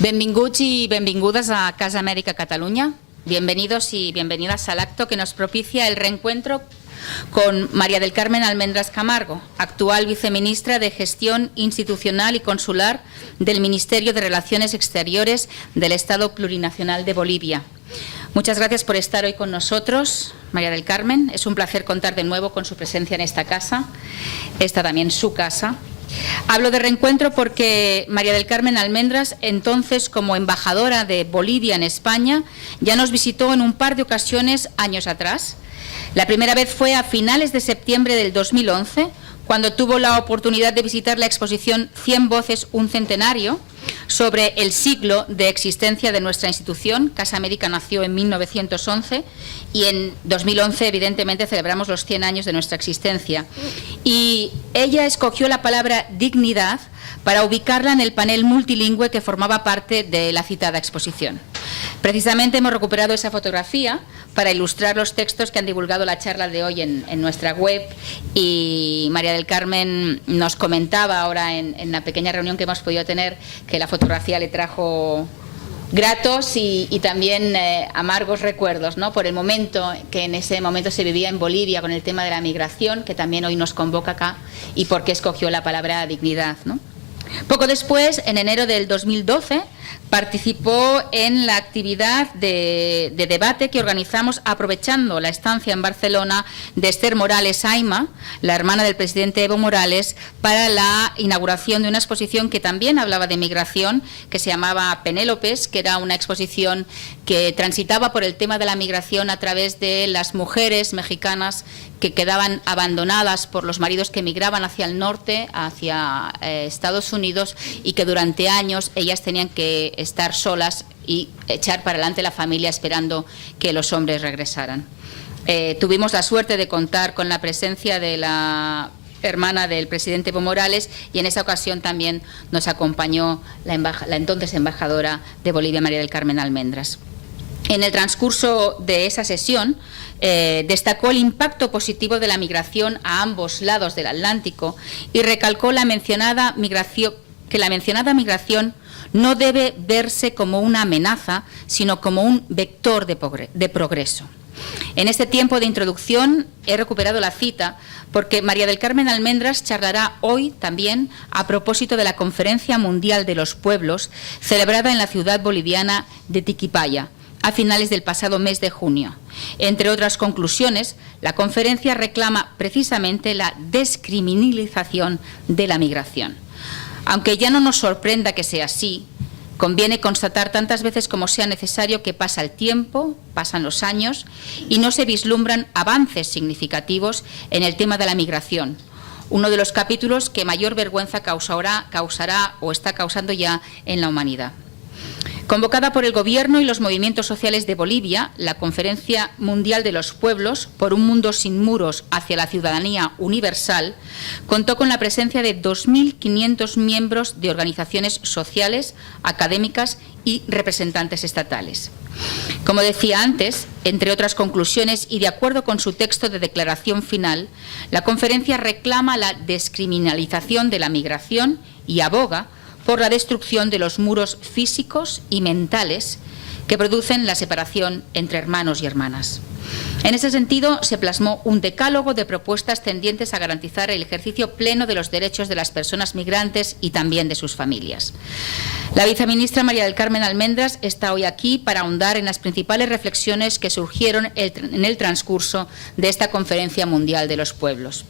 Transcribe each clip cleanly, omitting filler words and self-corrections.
Benvinguts y benvingudas a Casa América Cataluña. Bienvenidos y bienvenidas al acto que nos propicia el reencuentro con María del Carmen Almendras Camargo, actual viceministra de Gestión Institucional y Consular del Ministerio de Relaciones Exteriores del Estado Plurinacional de Bolivia. Muchas gracias por estar hoy con nosotros, María del Carmen. Es un placer contar de nuevo con su presencia en esta casa, esta también su casa. Hablo de reencuentro porque María del Carmen Almendras, entonces como embajadora de Bolivia en España, ya nos visitó en un par de ocasiones años atrás. La primera vez fue a finales de septiembre del 2011, cuando tuvo la oportunidad de visitar la exposición 100 voces, un centenario, sobre el siglo de existencia de nuestra institución. Casa América nació en 1911 y en 2011, evidentemente, celebramos los 100 años de nuestra existencia. Y ella escogió la palabra dignidad para ubicarla en el panel multilingüe que formaba parte de la citada exposición. Precisamente hemos recuperado esa fotografía para ilustrar los textos que han divulgado la charla de hoy en nuestra web, y María del Carmen nos comentaba ahora en la pequeña reunión que hemos podido tener que la fotografía le trajo gratos y también amargos recuerdos, ¿no?, por el momento que en ese momento se vivía en Bolivia con el tema de la migración, que también hoy nos convoca acá, y por qué escogió la palabra dignidad, ¿no? Poco después, en enero del 2012, participó en la actividad de debate que organizamos aprovechando la estancia en Barcelona de Esther Morales Ayma, la hermana del presidente Evo Morales, para la inauguración de una exposición que también hablaba de migración, que se llamaba Penélopes, que era una exposición que transitaba por el tema de la migración a través de las mujeres mexicanas que quedaban abandonadas por los maridos que emigraban hacia el norte, hacia Estados Unidos, y que durante años ellas tenían que estar solas y echar para adelante la familia esperando que los hombres regresaran. Tuvimos la suerte de contar con la presencia de la hermana del presidente Evo Morales, y en esa ocasión también nos acompañó la entonces embajadora de Bolivia, María del Carmen Almendras. En el transcurso de esa sesión destacó el impacto positivo de la migración a ambos lados del Atlántico y recalcó que la mencionada migración no debe verse como una amenaza, sino como un vector de progreso. En este tiempo de introducción he recuperado la cita porque María del Carmen Almendras charlará hoy también a propósito de la Conferencia Mundial de los Pueblos celebrada en la ciudad boliviana de Tiquipaya a finales del pasado mes de junio. Entre otras conclusiones, la conferencia reclama precisamente la descriminalización de la migración. Aunque ya no nos sorprenda que sea así, conviene constatar tantas veces como sea necesario que pasa el tiempo, pasan los años y no se vislumbran avances significativos en el tema de la migración, uno de los capítulos que mayor vergüenza causará o está causando ya en la humanidad. Convocada por el Gobierno y los movimientos sociales de Bolivia, la Conferencia Mundial de los Pueblos por un mundo sin muros hacia la ciudadanía universal contó con la presencia de 2.500 miembros de organizaciones sociales, académicas y representantes estatales. Como decía antes, entre otras conclusiones y de acuerdo con su texto de declaración final, la conferencia reclama la descriminalización de la migración y aboga por la destrucción de los muros físicos y mentales que producen la separación entre hermanos y hermanas. En ese sentido, se plasmó un decálogo de propuestas tendientes a garantizar el ejercicio pleno de los derechos de las personas migrantes y también de sus familias. La viceministra María del Carmen Almendras está hoy aquí para ahondar en las principales reflexiones que surgieron en el transcurso de esta Conferencia Mundial de los Pueblos.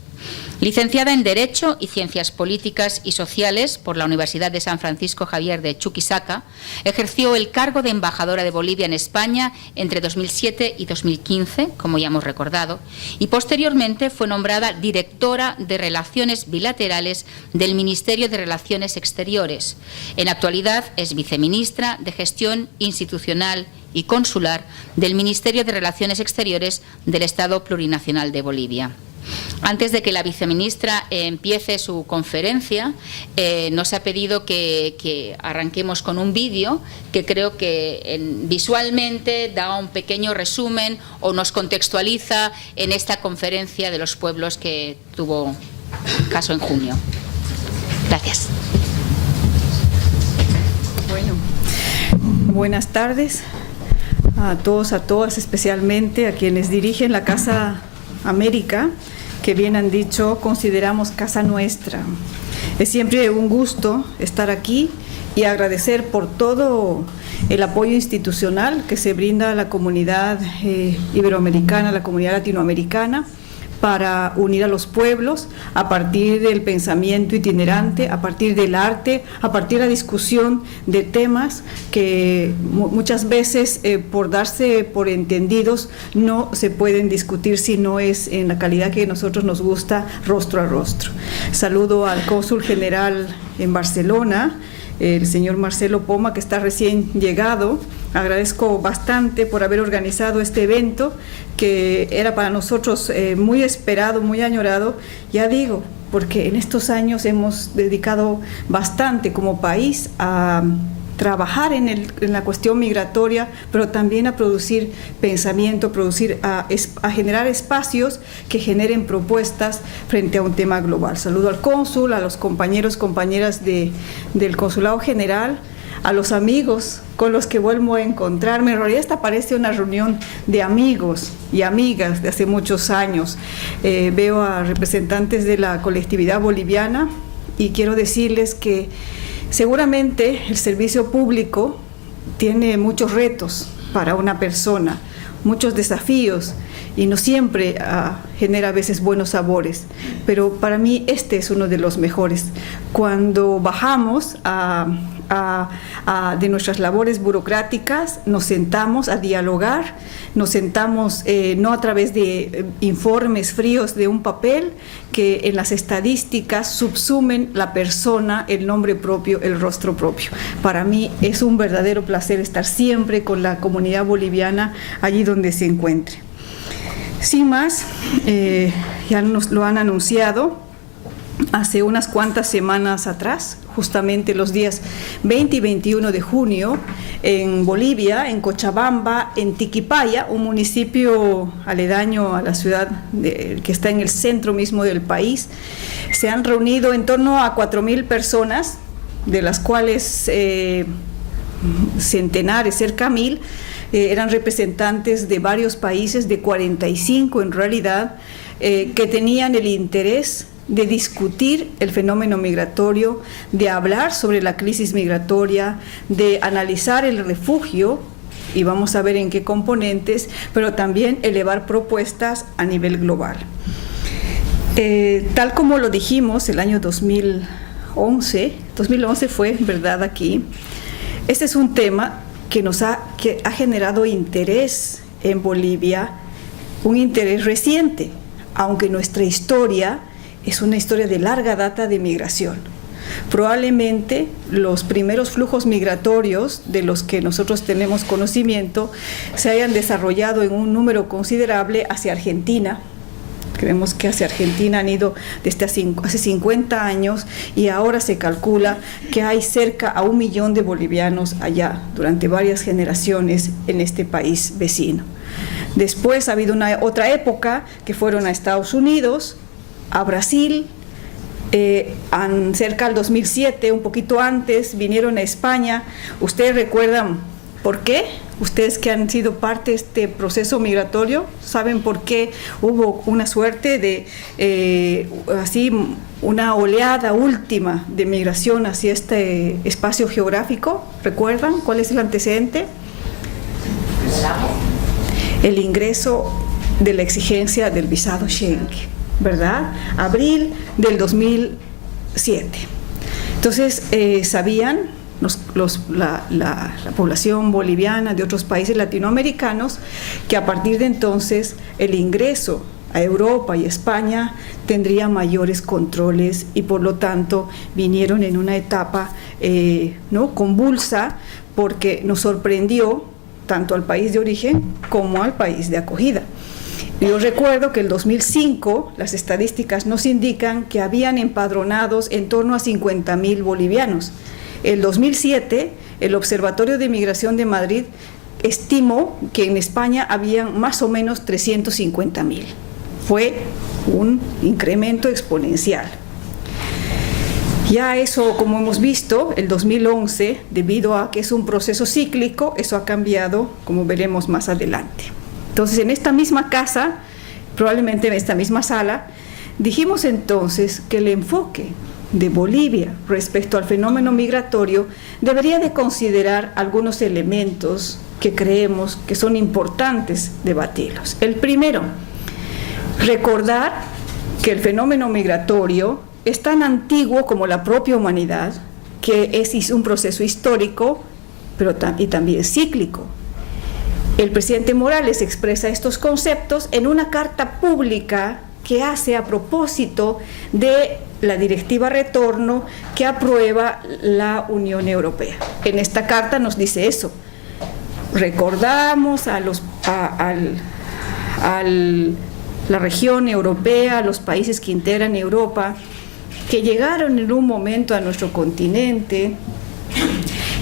Licenciada en Derecho y Ciencias Políticas y Sociales por la Universidad de San Francisco Javier de Chuquisaca, ejerció el cargo de embajadora de Bolivia en España entre 2007 y 2015, como ya hemos recordado, y posteriormente fue nombrada directora de Relaciones Bilaterales del Ministerio de Relaciones Exteriores. En la actualidad es viceministra de Gestión Institucional y Consular del Ministerio de Relaciones Exteriores del Estado Plurinacional de Bolivia. Antes de que la viceministra empiece su conferencia, nos ha pedido que arranquemos con un vídeo que creo que visualmente da un pequeño resumen o nos contextualiza en esta conferencia de los pueblos que tuvo caso en junio. Gracias. Bueno, buenas tardes a todos, a todas, especialmente a quienes dirigen la Casa América, que bien han dicho, consideramos casa nuestra. Es siempre un gusto estar aquí y agradecer por todo el apoyo institucional que se brinda a la comunidad iberoamericana, a la comunidad latinoamericana, para unir a los pueblos a partir del pensamiento itinerante, a partir del arte, a partir de la discusión de temas que muchas veces por darse por entendidos no se pueden discutir si no es en la calidad que a nosotros nos gusta, rostro a rostro. Saludo al cónsul general en Barcelona, el señor Marcelo Poma, que está recién llegado. Agradezco bastante por haber organizado este evento, que era para nosotros muy esperado, muy añorado, ya digo, porque en estos años hemos dedicado bastante como país a trabajar en la cuestión migratoria, pero también a producir pensamiento, a generar espacios que generen propuestas frente a un tema global. Saludo al cónsul, a los compañeros, compañeras del Consulado General, a los amigos con los que vuelvo a encontrarme. En realidad esta parece una reunión de amigos y amigas de hace muchos años. Veo a representantes de la colectividad boliviana y quiero decirles que seguramente el servicio público tiene muchos retos para una persona, muchos desafíos, y no siempre genera a veces buenos sabores, pero para mí este es uno de los mejores. Cuando bajamos de nuestras labores burocráticas, nos sentamos a dialogar, nos sentamos no a través de informes fríos de un papel que en las estadísticas subsumen la persona, el nombre propio, el rostro propio. Para mí es un verdadero placer estar siempre con la comunidad boliviana allí donde se encuentre. Sin más, ya nos lo han anunciado hace unas cuantas semanas atrás, justamente los días 20 y 21 de junio, en Bolivia, en Cochabamba, en Tiquipaya, un municipio aledaño a la ciudad que está en el centro mismo del país, se han reunido en torno a 4.000 personas, de las cuales centenares, cerca de 1.000, eran representantes de varios países, de 45 en realidad, que tenían el interés de discutir el fenómeno migratorio, de hablar sobre la crisis migratoria, de analizar el refugio, y vamos a ver en qué componentes, pero también elevar propuestas a nivel global. Tal como lo dijimos el año 2011 fue, ¿verdad?, aquí. Este es un tema que ha generado interés en Bolivia, un interés reciente, aunque nuestra historia es una historia de larga data de migración. Probablemente los primeros flujos migratorios de los que nosotros tenemos conocimiento se hayan desarrollado en un número considerable hacia Argentina. Creemos que hacia Argentina han ido desde hace 50 años y ahora se calcula que hay cerca a 1 millón de bolivianos allá durante varias generaciones en este país vecino. Después ha habido otra época que fueron a Estados Unidos, a Brasil, cerca del 2007, un poquito antes, vinieron a España. ¿Ustedes recuerdan por qué? Ustedes que han sido parte de este proceso migratorio, ¿saben por qué hubo una suerte de, una oleada última de migración hacia este espacio geográfico? ¿Recuerdan cuál es el antecedente? El ingreso de la exigencia del visado Schengen, ¿verdad? Abril del 2007. Entonces, sabían la población boliviana de otros países latinoamericanos que a partir de entonces el ingreso a Europa y España tendría mayores controles y por lo tanto vinieron en una etapa convulsa, porque nos sorprendió tanto al país de origen como al país de acogida. Yo recuerdo que en el 2005 las estadísticas nos indican que habían empadronados en torno a 50.000 bolivianos. En 2007, el Observatorio de Migración de Madrid estimó que en España habían más o menos 350.000. Fue un incremento exponencial. Ya eso, como hemos visto, el 2011, debido a que es un proceso cíclico, eso ha cambiado, como veremos más adelante. Entonces, en esta misma casa, probablemente en esta misma sala, dijimos entonces que el enfoque de Bolivia respecto al fenómeno migratorio debería de considerar algunos elementos que creemos que son importantes debatirlos. El primero, recordar que el fenómeno migratorio es tan antiguo como la propia humanidad, que es un proceso histórico, pero y también cíclico. El presidente Morales expresa estos conceptos en una carta pública que hace a propósito de la Directiva Retorno que aprueba la Unión Europea. En esta carta nos dice eso. Recordamos a la región europea, a los países que integran Europa, que llegaron en un momento a nuestro continente,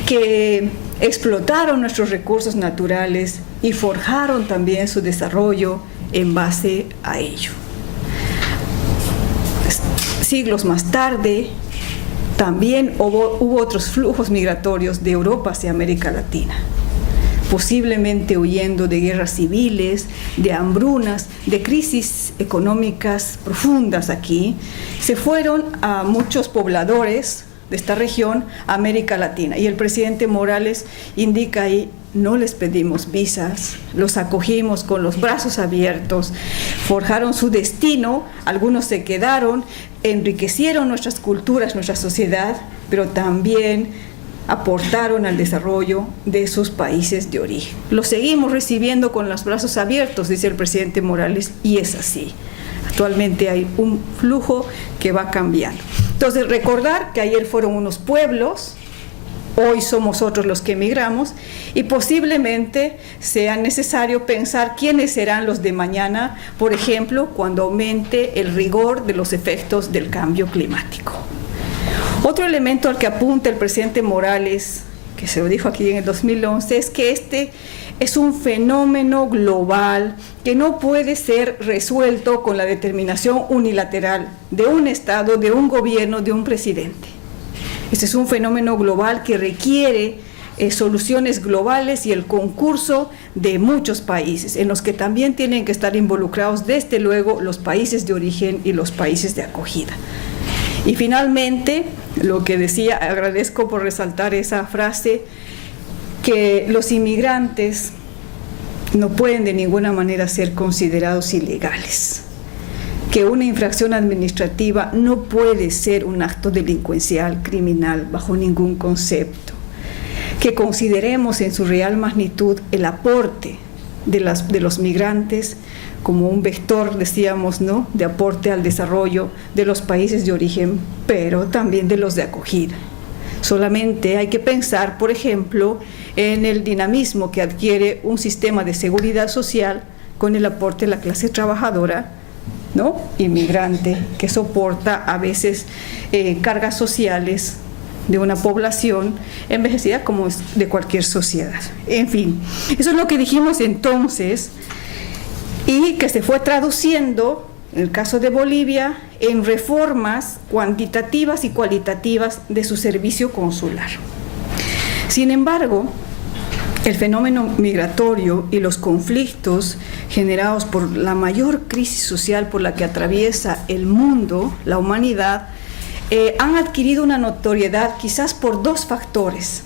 que explotaron nuestros recursos naturales y forjaron también su desarrollo en base a ello. Siglos más tarde, también hubo otros flujos migratorios de Europa hacia América Latina, posiblemente huyendo de guerras civiles, de hambrunas, de crisis económicas profundas aquí. Se fueron a muchos pobladores de esta región a América Latina. Y el presidente Morales indica ahí, no les pedimos visas, los acogimos con los brazos abiertos, forjaron su destino, algunos se quedaron, enriquecieron nuestras culturas, nuestra sociedad, pero también aportaron al desarrollo de sus países de origen. Los seguimos recibiendo con los brazos abiertos, dice el presidente Morales, y es así. Actualmente hay un flujo que va cambiando. Entonces, recordar que ayer fueron unos pueblos, hoy somos otros los que emigramos, y posiblemente sea necesario pensar quiénes serán los de mañana, por ejemplo, cuando aumente el rigor de los efectos del cambio climático. Otro elemento al que apunta el presidente Morales, que se lo dijo aquí en el 2011, es que este es un fenómeno global que no puede ser resuelto con la determinación unilateral de un Estado, de un gobierno, de un presidente. Este es un fenómeno global que requiere soluciones globales y el concurso de muchos países, en los que también tienen que estar involucrados, desde luego, los países de origen y los países de acogida. Y finalmente, lo que decía, agradezco por resaltar esa frase, que los inmigrantes no pueden de ninguna manera ser considerados ilegales, que una infracción administrativa no puede ser un acto delincuencial, criminal, bajo ningún concepto, que consideremos en su real magnitud el aporte de los migrantes como un vector, decíamos, ¿no?, de aporte al desarrollo de los países de origen, pero también de los de acogida. Solamente hay que pensar, por ejemplo, en el dinamismo que adquiere un sistema de seguridad social con el aporte de la clase trabajadora, ¿no?, inmigrante, que soporta a veces cargas sociales de una población envejecida como es de cualquier sociedad. En fin, eso es lo que dijimos entonces, y que se fue traduciendo, en el caso de Bolivia, en reformas cuantitativas y cualitativas de su servicio consular. Sin embargo, el fenómeno migratorio y los conflictos generados por la mayor crisis social por la que atraviesa el mundo, la humanidad, han adquirido una notoriedad quizás por dos factores.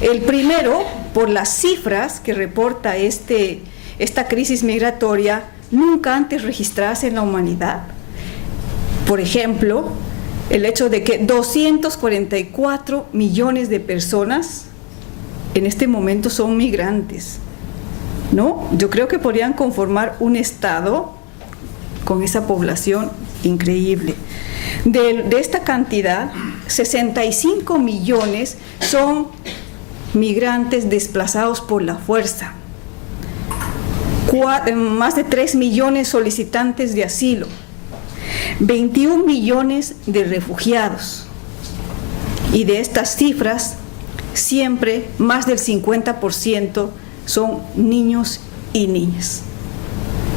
El primero, por las cifras que reporta esta crisis migratoria nunca antes registradas en la humanidad. Por ejemplo, el hecho de que 244 millones de personas en este momento son migrantes, ¿no? Yo creo que podrían conformar un Estado con esa población increíble. De esta cantidad, 65 millones son migrantes desplazados por la fuerza. Más de 3 millones solicitantes de asilo, 21 millones de refugiados, y de estas cifras siempre más del 50% son niños y niñas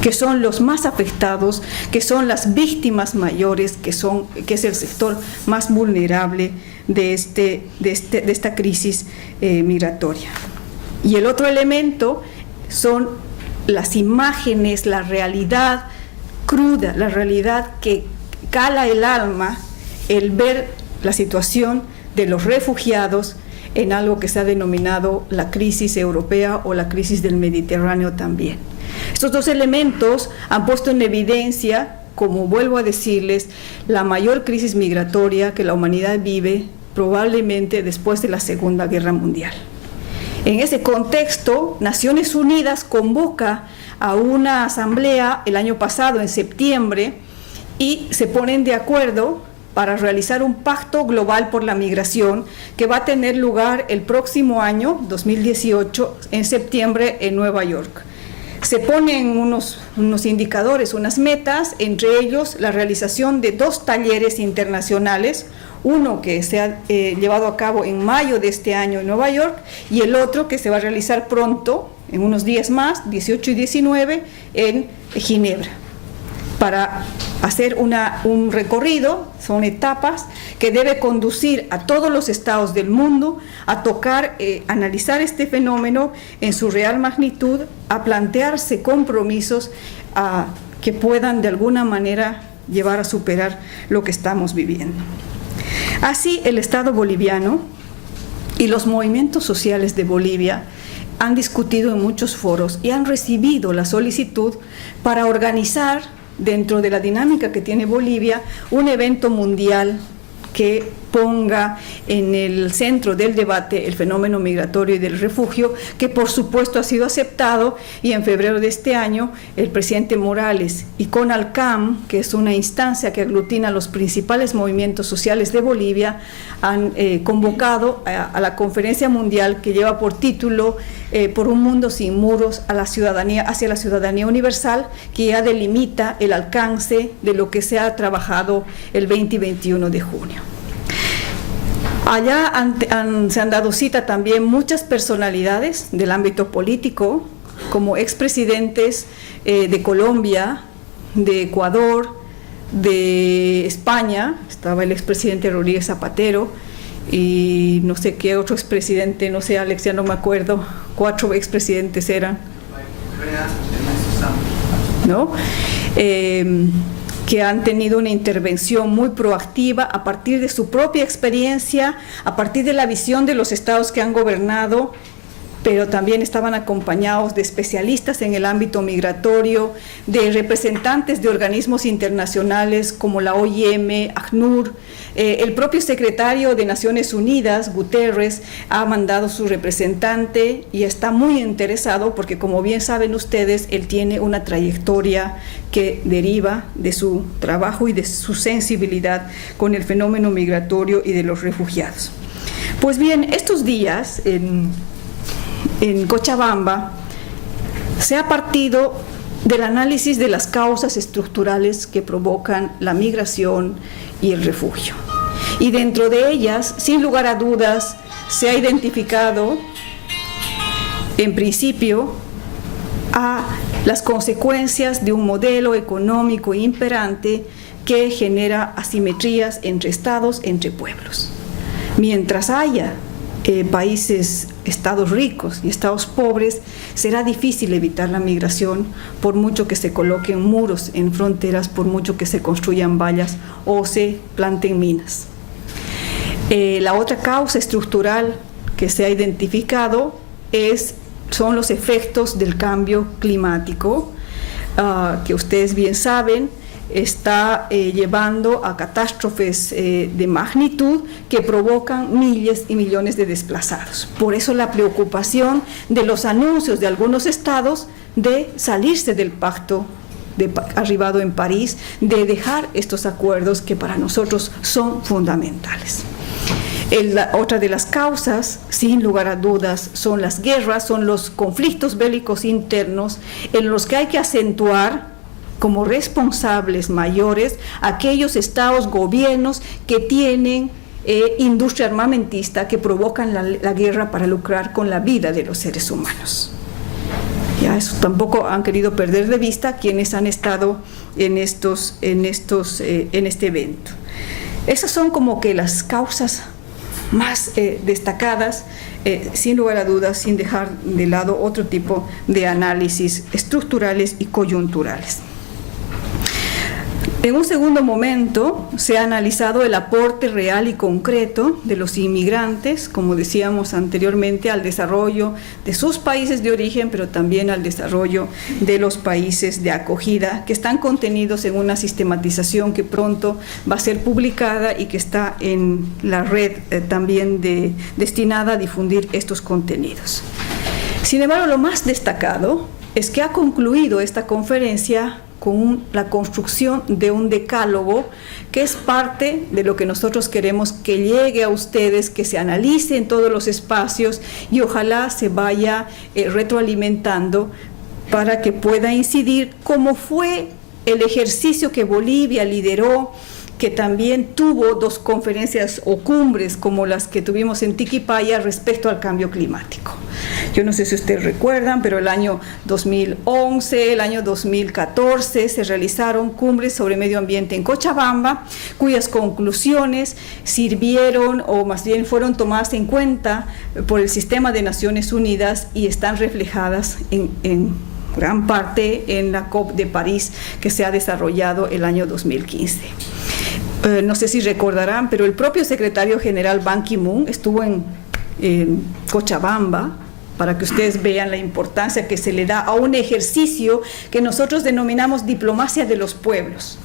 que son los más afectados, que son las víctimas mayores, que es el sector más vulnerable de esta crisis migratoria. Y el otro elemento son las imágenes, la realidad cruda, la realidad que cala el alma, el ver la situación de los refugiados en algo que se ha denominado la crisis europea o la crisis del Mediterráneo también. Estos dos elementos han puesto en evidencia, como vuelvo a decirles, la mayor crisis migratoria que la humanidad vive probablemente después de la Segunda Guerra Mundial. En ese contexto, Naciones Unidas convoca a una asamblea el año pasado, en septiembre, y se ponen de acuerdo para realizar un pacto global por la migración que va a tener lugar el próximo año, 2018, en septiembre en Nueva York. Se ponen unos indicadores, unas metas, entre ellos la realización de 2 talleres internacionales, uno que se ha llevado a cabo en mayo de este año en Nueva York y el otro que se va a realizar pronto, en unos días más, 18 y 19, en Ginebra, para hacer un recorrido, son etapas que debe conducir a todos los estados del mundo a tocar, analizar este fenómeno en su real magnitud, a plantearse compromisos que puedan de alguna manera llevar a superar lo que estamos viviendo. Así, el Estado boliviano y los movimientos sociales de Bolivia han discutido en muchos foros y han recibido la solicitud para organizar, dentro de la dinámica que tiene Bolivia, un evento mundial que ponga en el centro del debate el fenómeno migratorio y del refugio, que por supuesto ha sido aceptado, y en febrero de este año el presidente Morales y CONALCAM, que es una instancia que aglutina los principales movimientos sociales de Bolivia, han convocado a la conferencia mundial que lleva por título Por un mundo sin muros hacia la ciudadanía universal, que ya delimita el alcance de lo que se ha trabajado el 20 y 21 de junio. Allá se han dado cita también muchas personalidades del ámbito político, como expresidentes de Colombia, de Ecuador, de España. Estaba el expresidente Rodríguez Zapatero y no sé qué otro expresidente, no sé, Alex, ya no me acuerdo, 4 expresidentes eran, ¿no? Que han tenido una intervención muy proactiva a partir de su propia experiencia, a partir de la visión de los estados que han gobernado, pero también estaban acompañados de especialistas en el ámbito migratorio, de representantes de organismos internacionales como la OIM, ACNUR. El propio secretario de Naciones Unidas, Guterres, ha mandado su representante y está muy interesado porque, como bien saben ustedes, él tiene una trayectoria que deriva de su trabajo y de su sensibilidad con el fenómeno migratorio y de los refugiados. Pues bien, estos días en Cochabamba se ha partido del análisis de las causas estructurales que provocan la migración y el refugio. Y dentro de ellas, sin lugar a dudas, se ha identificado, en principio, a las consecuencias de un modelo económico imperante que genera asimetrías entre estados, entre pueblos. Mientras haya estados ricos y estados pobres, será difícil evitar la migración, por mucho que se coloquen muros en fronteras, por mucho que se construyan vallas o se planten minas. La otra causa estructural que se ha identificado son los efectos del cambio climático, que ustedes bien saben, está llevando a catástrofes de magnitud que provocan miles y millones de desplazados. Por eso la preocupación de los anuncios de algunos estados de salirse del pacto arribado en París, de dejar estos acuerdos que para nosotros son fundamentales. Otra de las causas, sin lugar a dudas, son las guerras, son los conflictos bélicos internos en los que hay que acentuar como responsables mayores aquellos estados, gobiernos que tienen industria armamentista, que provocan la guerra para lucrar con la vida de los seres humanos. Ya eso tampoco han querido perder de vista quienes han estado en este evento. Esas son como que las causas más destacadas, sin lugar a dudas, sin dejar de lado otro tipo de análisis estructurales y coyunturales. En un segundo momento se ha analizado el aporte real y concreto de los inmigrantes, como decíamos anteriormente, al desarrollo de sus países de origen, pero también al desarrollo de los países de acogida, que están contenidos en una sistematización que pronto va a ser publicada y que está en la red también destinada a difundir estos contenidos. Sin embargo, lo más destacado es que ha concluido esta conferencia con la construcción de un decálogo que es parte de lo que nosotros queremos que llegue a ustedes, que se analice en todos los espacios y ojalá se vaya retroalimentando para que pueda incidir como fue el ejercicio que Bolivia lideró, que también tuvo 2 conferencias o cumbres como las que tuvimos en Tiquipaya respecto al cambio climático. Yo no sé si ustedes recuerdan, pero el año 2011, el año 2014 se realizaron cumbres sobre medio ambiente en Cochabamba, cuyas conclusiones sirvieron o más bien fueron tomadas en cuenta por el sistema de Naciones Unidas y están reflejadas en gran parte en la COP de París que se ha desarrollado el año 2015. No sé si recordarán, pero el propio secretario general Ban Ki-moon estuvo en Cochabamba para que ustedes vean la importancia que se le da a un ejercicio que nosotros denominamos diplomacia de los pueblos,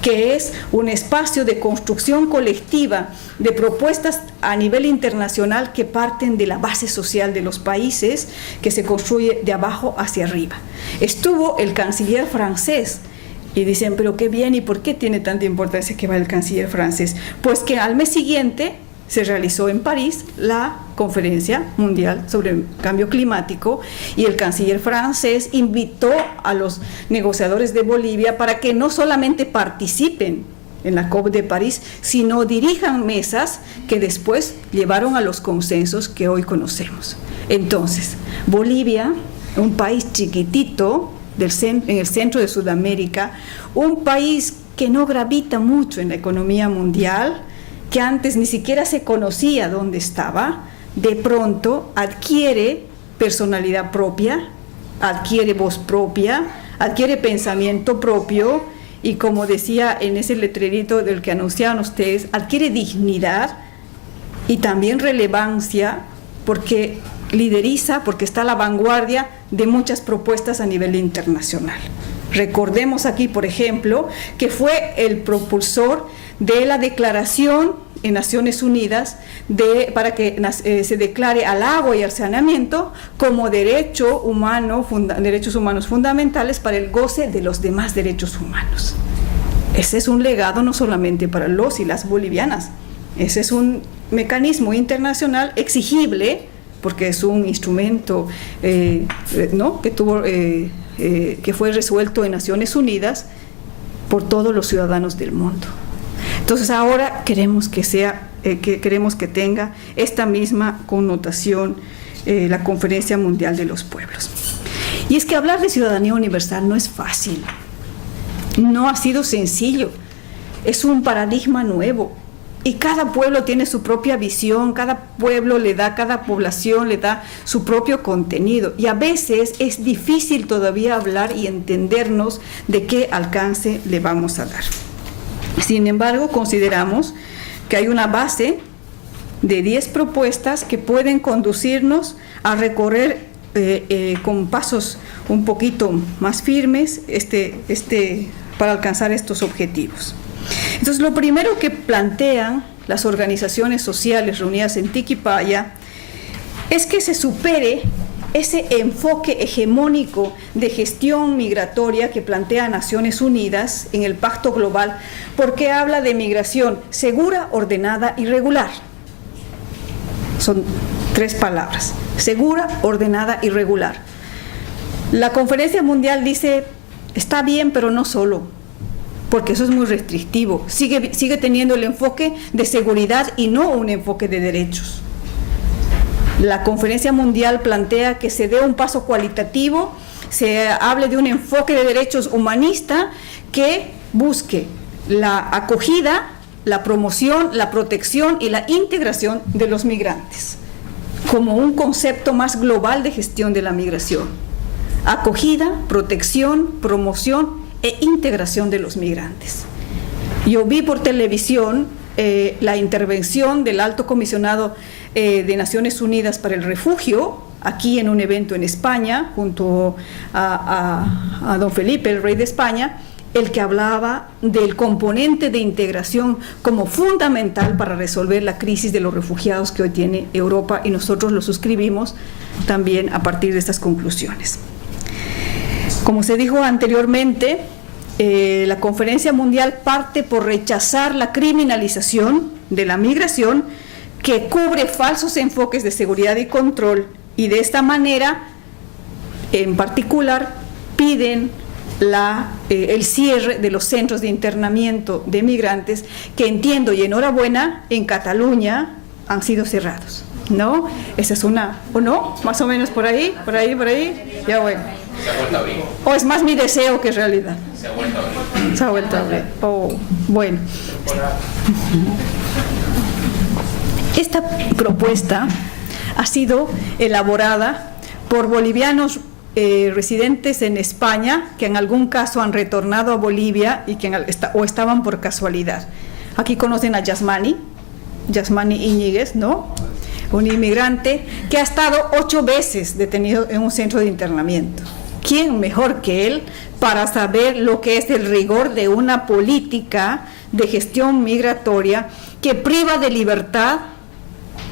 que es un espacio de construcción colectiva de propuestas a nivel internacional que parten de la base social de los países, que se construye de abajo hacia arriba. Estuvo el canciller francés, y dicen, pero qué bien, ¿y por qué tiene tanta importancia que va el canciller francés? Pues que al mes siguiente se realizó en París la Conferencia Mundial sobre el Cambio Climático y el canciller francés invitó a los negociadores de Bolivia para que no solamente participen en la COP de París, sino dirijan mesas que después llevaron a los consensos que hoy conocemos. Entonces, Bolivia, un país chiquitito, en el centro de Sudamérica, un país que no gravita mucho en la economía mundial, que antes ni siquiera se conocía dónde estaba, de pronto adquiere personalidad propia, adquiere voz propia, adquiere pensamiento propio y, como decía en ese letrerito del que anunciaban ustedes, adquiere dignidad y también relevancia porque lideriza, porque está a la vanguardia de muchas propuestas a nivel internacional. Recordemos aquí, por ejemplo, que fue el propulsor de la declaración en Naciones Unidas para que se declare al agua y al saneamiento como derechos humanos fundamentales para el goce de los demás derechos humanos. Ese es un legado no solamente para los y las bolivianas, ese es un mecanismo internacional exigible porque es un instrumento que fue resuelto en Naciones Unidas por todos los ciudadanos del mundo. Entonces ahora queremos que tenga esta misma connotación la Conferencia Mundial de los Pueblos. Y es que hablar de ciudadanía universal no es fácil, no ha sido sencillo, es un paradigma nuevo. Y cada pueblo tiene su propia visión, cada población le da su propio contenido. Y a veces es difícil todavía hablar y entendernos de qué alcance le vamos a dar. Sin embargo, consideramos que hay una base de 10 propuestas que pueden conducirnos a recorrer con pasos un poquito más firmes para alcanzar estos objetivos. Entonces, lo primero que plantean las organizaciones sociales reunidas en Tiquipaya es que se supere ese enfoque hegemónico de gestión migratoria que plantea Naciones Unidas en el Pacto Global, porque habla de migración segura, ordenada y regular. Son 3 palabras: segura, ordenada y regular. La Conferencia Mundial dice, está bien, pero no solo, porque eso es muy restrictivo. Sigue teniendo el enfoque de seguridad y no un enfoque de derechos. La Conferencia Mundial plantea que se dé un paso cualitativo se hable de un enfoque de derechos humanista que busque la acogida, la promoción, la protección y la integración de los migrantes, como un concepto más global de gestión de la migración. Acogida, protección, promoción e integración de los migrantes. Yo vi por televisión la intervención del Alto Comisionado de Naciones Unidas para el Refugio, aquí en un evento en España, junto a don Felipe, el rey de España, el que hablaba del componente de integración como fundamental para resolver la crisis de los refugiados que hoy tiene Europa, y nosotros lo suscribimos también a partir de estas conclusiones. Como se dijo anteriormente, la Conferencia Mundial parte por rechazar la criminalización de la migración que cubre falsos enfoques de seguridad y control, y de esta manera, en particular, piden el cierre de los centros de internamiento de migrantes, que entiendo y enhorabuena, en Cataluña han sido cerrados, ¿no? Esa es una, ¿o no? Más o menos por ahí, ya bueno. Se ha vuelto a abrir. O es más mi deseo que realidad. Se ha vuelto a abrir. Se ha vuelto a abrir. Oh, bueno. Esta propuesta ha sido elaborada por bolivianos residentes en España, que en algún caso han retornado a Bolivia y que o estaban por casualidad. Aquí conocen a Yasmani Iñiguez, ¿no? Un inmigrante que ha estado 8 veces detenido en un centro de internamiento. ¿Quién mejor que él para saber lo que es el rigor de una política de gestión migratoria que priva de libertad,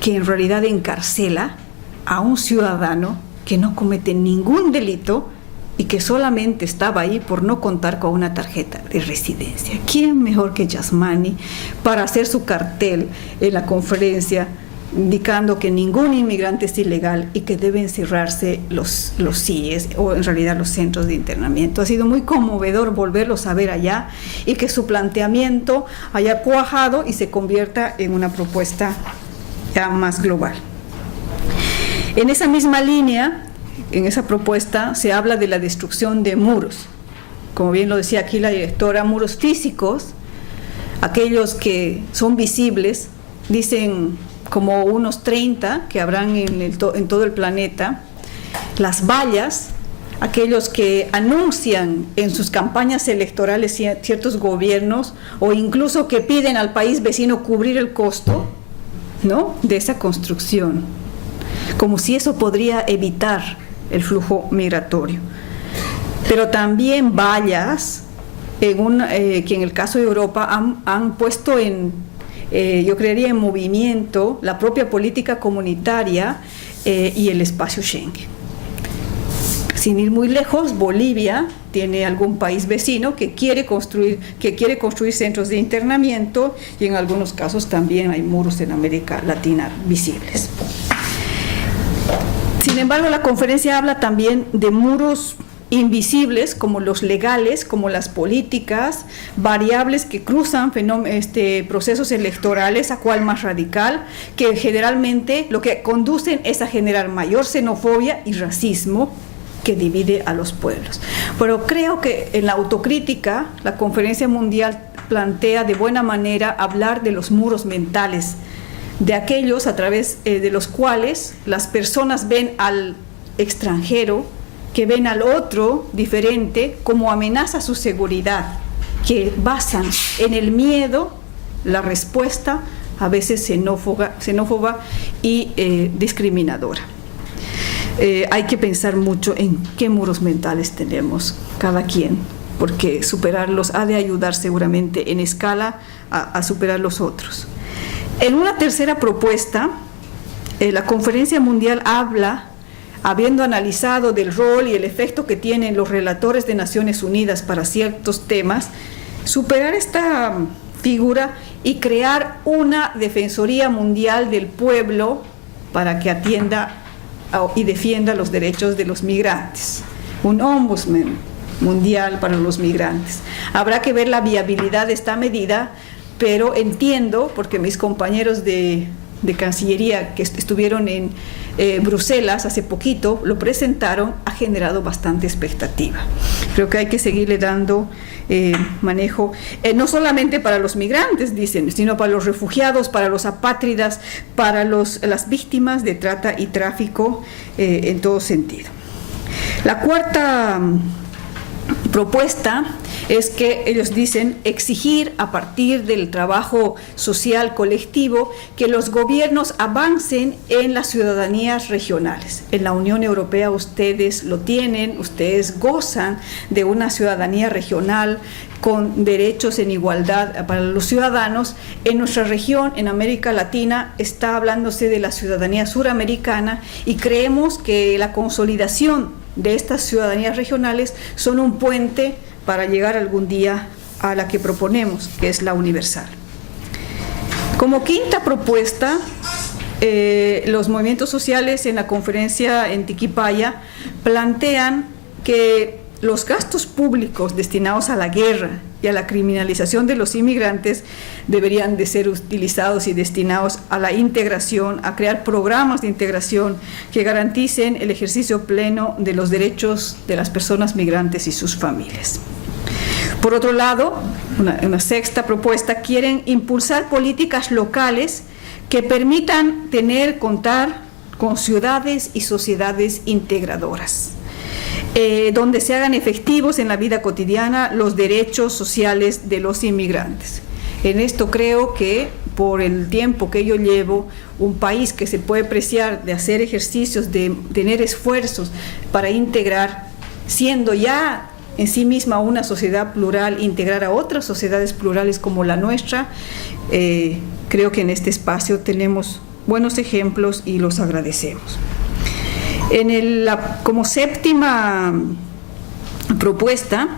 que en realidad encarcela a un ciudadano que no comete ningún delito y que solamente estaba ahí por no contar con una tarjeta de residencia? ¿Quién mejor que Yasmani para hacer su cartel en la conferencia indicando que ningún inmigrante es ilegal y que deben cerrarse los CIES, o en realidad los centros de internamiento? Ha sido muy conmovedor volverlos a ver allá y que su planteamiento haya cuajado y se convierta en una propuesta ya más global. En esa misma línea, en esa propuesta se habla de la destrucción de muros, como bien lo decía aquí la directora, muros físicos, aquellos que son visibles, dicen como unos 30 que habrán en todo el planeta, las vallas, aquellos que anuncian en sus campañas electorales ciertos gobiernos, o incluso que piden al país vecino cubrir el costo, ¿no?, de esa construcción, como si eso podría evitar el flujo migratorio. Pero también vallas que en el caso de Europa han puesto yo creería en movimiento la propia política comunitaria y el espacio Schengen. Sin ir muy lejos, Bolivia tiene algún país vecino que quiere construir centros de internamiento, y en algunos casos también hay muros en América Latina visibles. Sin embargo, la conferencia habla también de muros invisibles, como los legales, como las políticas, variables que cruzan procesos electorales, a cual más radical, que generalmente lo que conducen es a generar mayor xenofobia y racismo que divide a los pueblos. Pero creo que en la autocrítica la Conferencia Mundial plantea de buena manera hablar de los muros mentales, de aquellos a través de los cuales las personas ven al extranjero, que ven al otro diferente como amenaza a su seguridad, que basan en el miedo la respuesta, a veces xenófoba y discriminadora. Hay que pensar mucho en qué muros mentales tenemos cada quien, porque superarlos ha de ayudar seguramente en escala a superar los otros. En una tercera propuesta, la Conferencia Mundial habla, habiendo analizado del rol y el efecto que tienen los relatores de Naciones Unidas para ciertos temas, superar esta figura y crear una Defensoría Mundial del Pueblo para que atienda y defienda los derechos de los migrantes, un ombudsman mundial para los migrantes. Habrá que ver la viabilidad de esta medida, pero entiendo, porque mis compañeros de Cancillería que estuvieron Bruselas hace poquito, lo presentaron, ha generado bastante expectativa. Creo que hay que seguirle dando manejo, no solamente para los migrantes, dicen, sino para los refugiados, para los apátridas, para las víctimas de trata y tráfico en todo sentido. La cuarta propuesta es que ellos dicen exigir a partir del trabajo social colectivo que los gobiernos avancen en las ciudadanías regionales. En la Unión Europea ustedes lo tienen, ustedes gozan de una ciudadanía regional con derechos en igualdad para los ciudadanos. En nuestra región, en América Latina, está hablándose de la ciudadanía suramericana y creemos que la consolidación de estas ciudadanías regionales son un puente para llegar algún día a la que proponemos, que es la universal. Como quinta propuesta, los movimientos sociales en la conferencia en Tiquipaya plantean que los gastos públicos destinados a la guerra y a la criminalización de los inmigrantes deberían de ser utilizados y destinados a la integración, a crear programas de integración que garanticen el ejercicio pleno de los derechos de las personas migrantes y sus familias. Por otro lado, una sexta propuesta, quieren impulsar políticas locales que permitan contar con ciudades y sociedades integradoras, donde se hagan efectivos en la vida cotidiana los derechos sociales de los inmigrantes. En esto creo que por el tiempo que yo llevo, un país que se puede preciar de hacer ejercicios, de tener esfuerzos para integrar, siendo ya en sí misma una sociedad plural, integrar a otras sociedades plurales como la nuestra, creo que en este espacio tenemos buenos ejemplos y los agradecemos. Como séptima propuesta,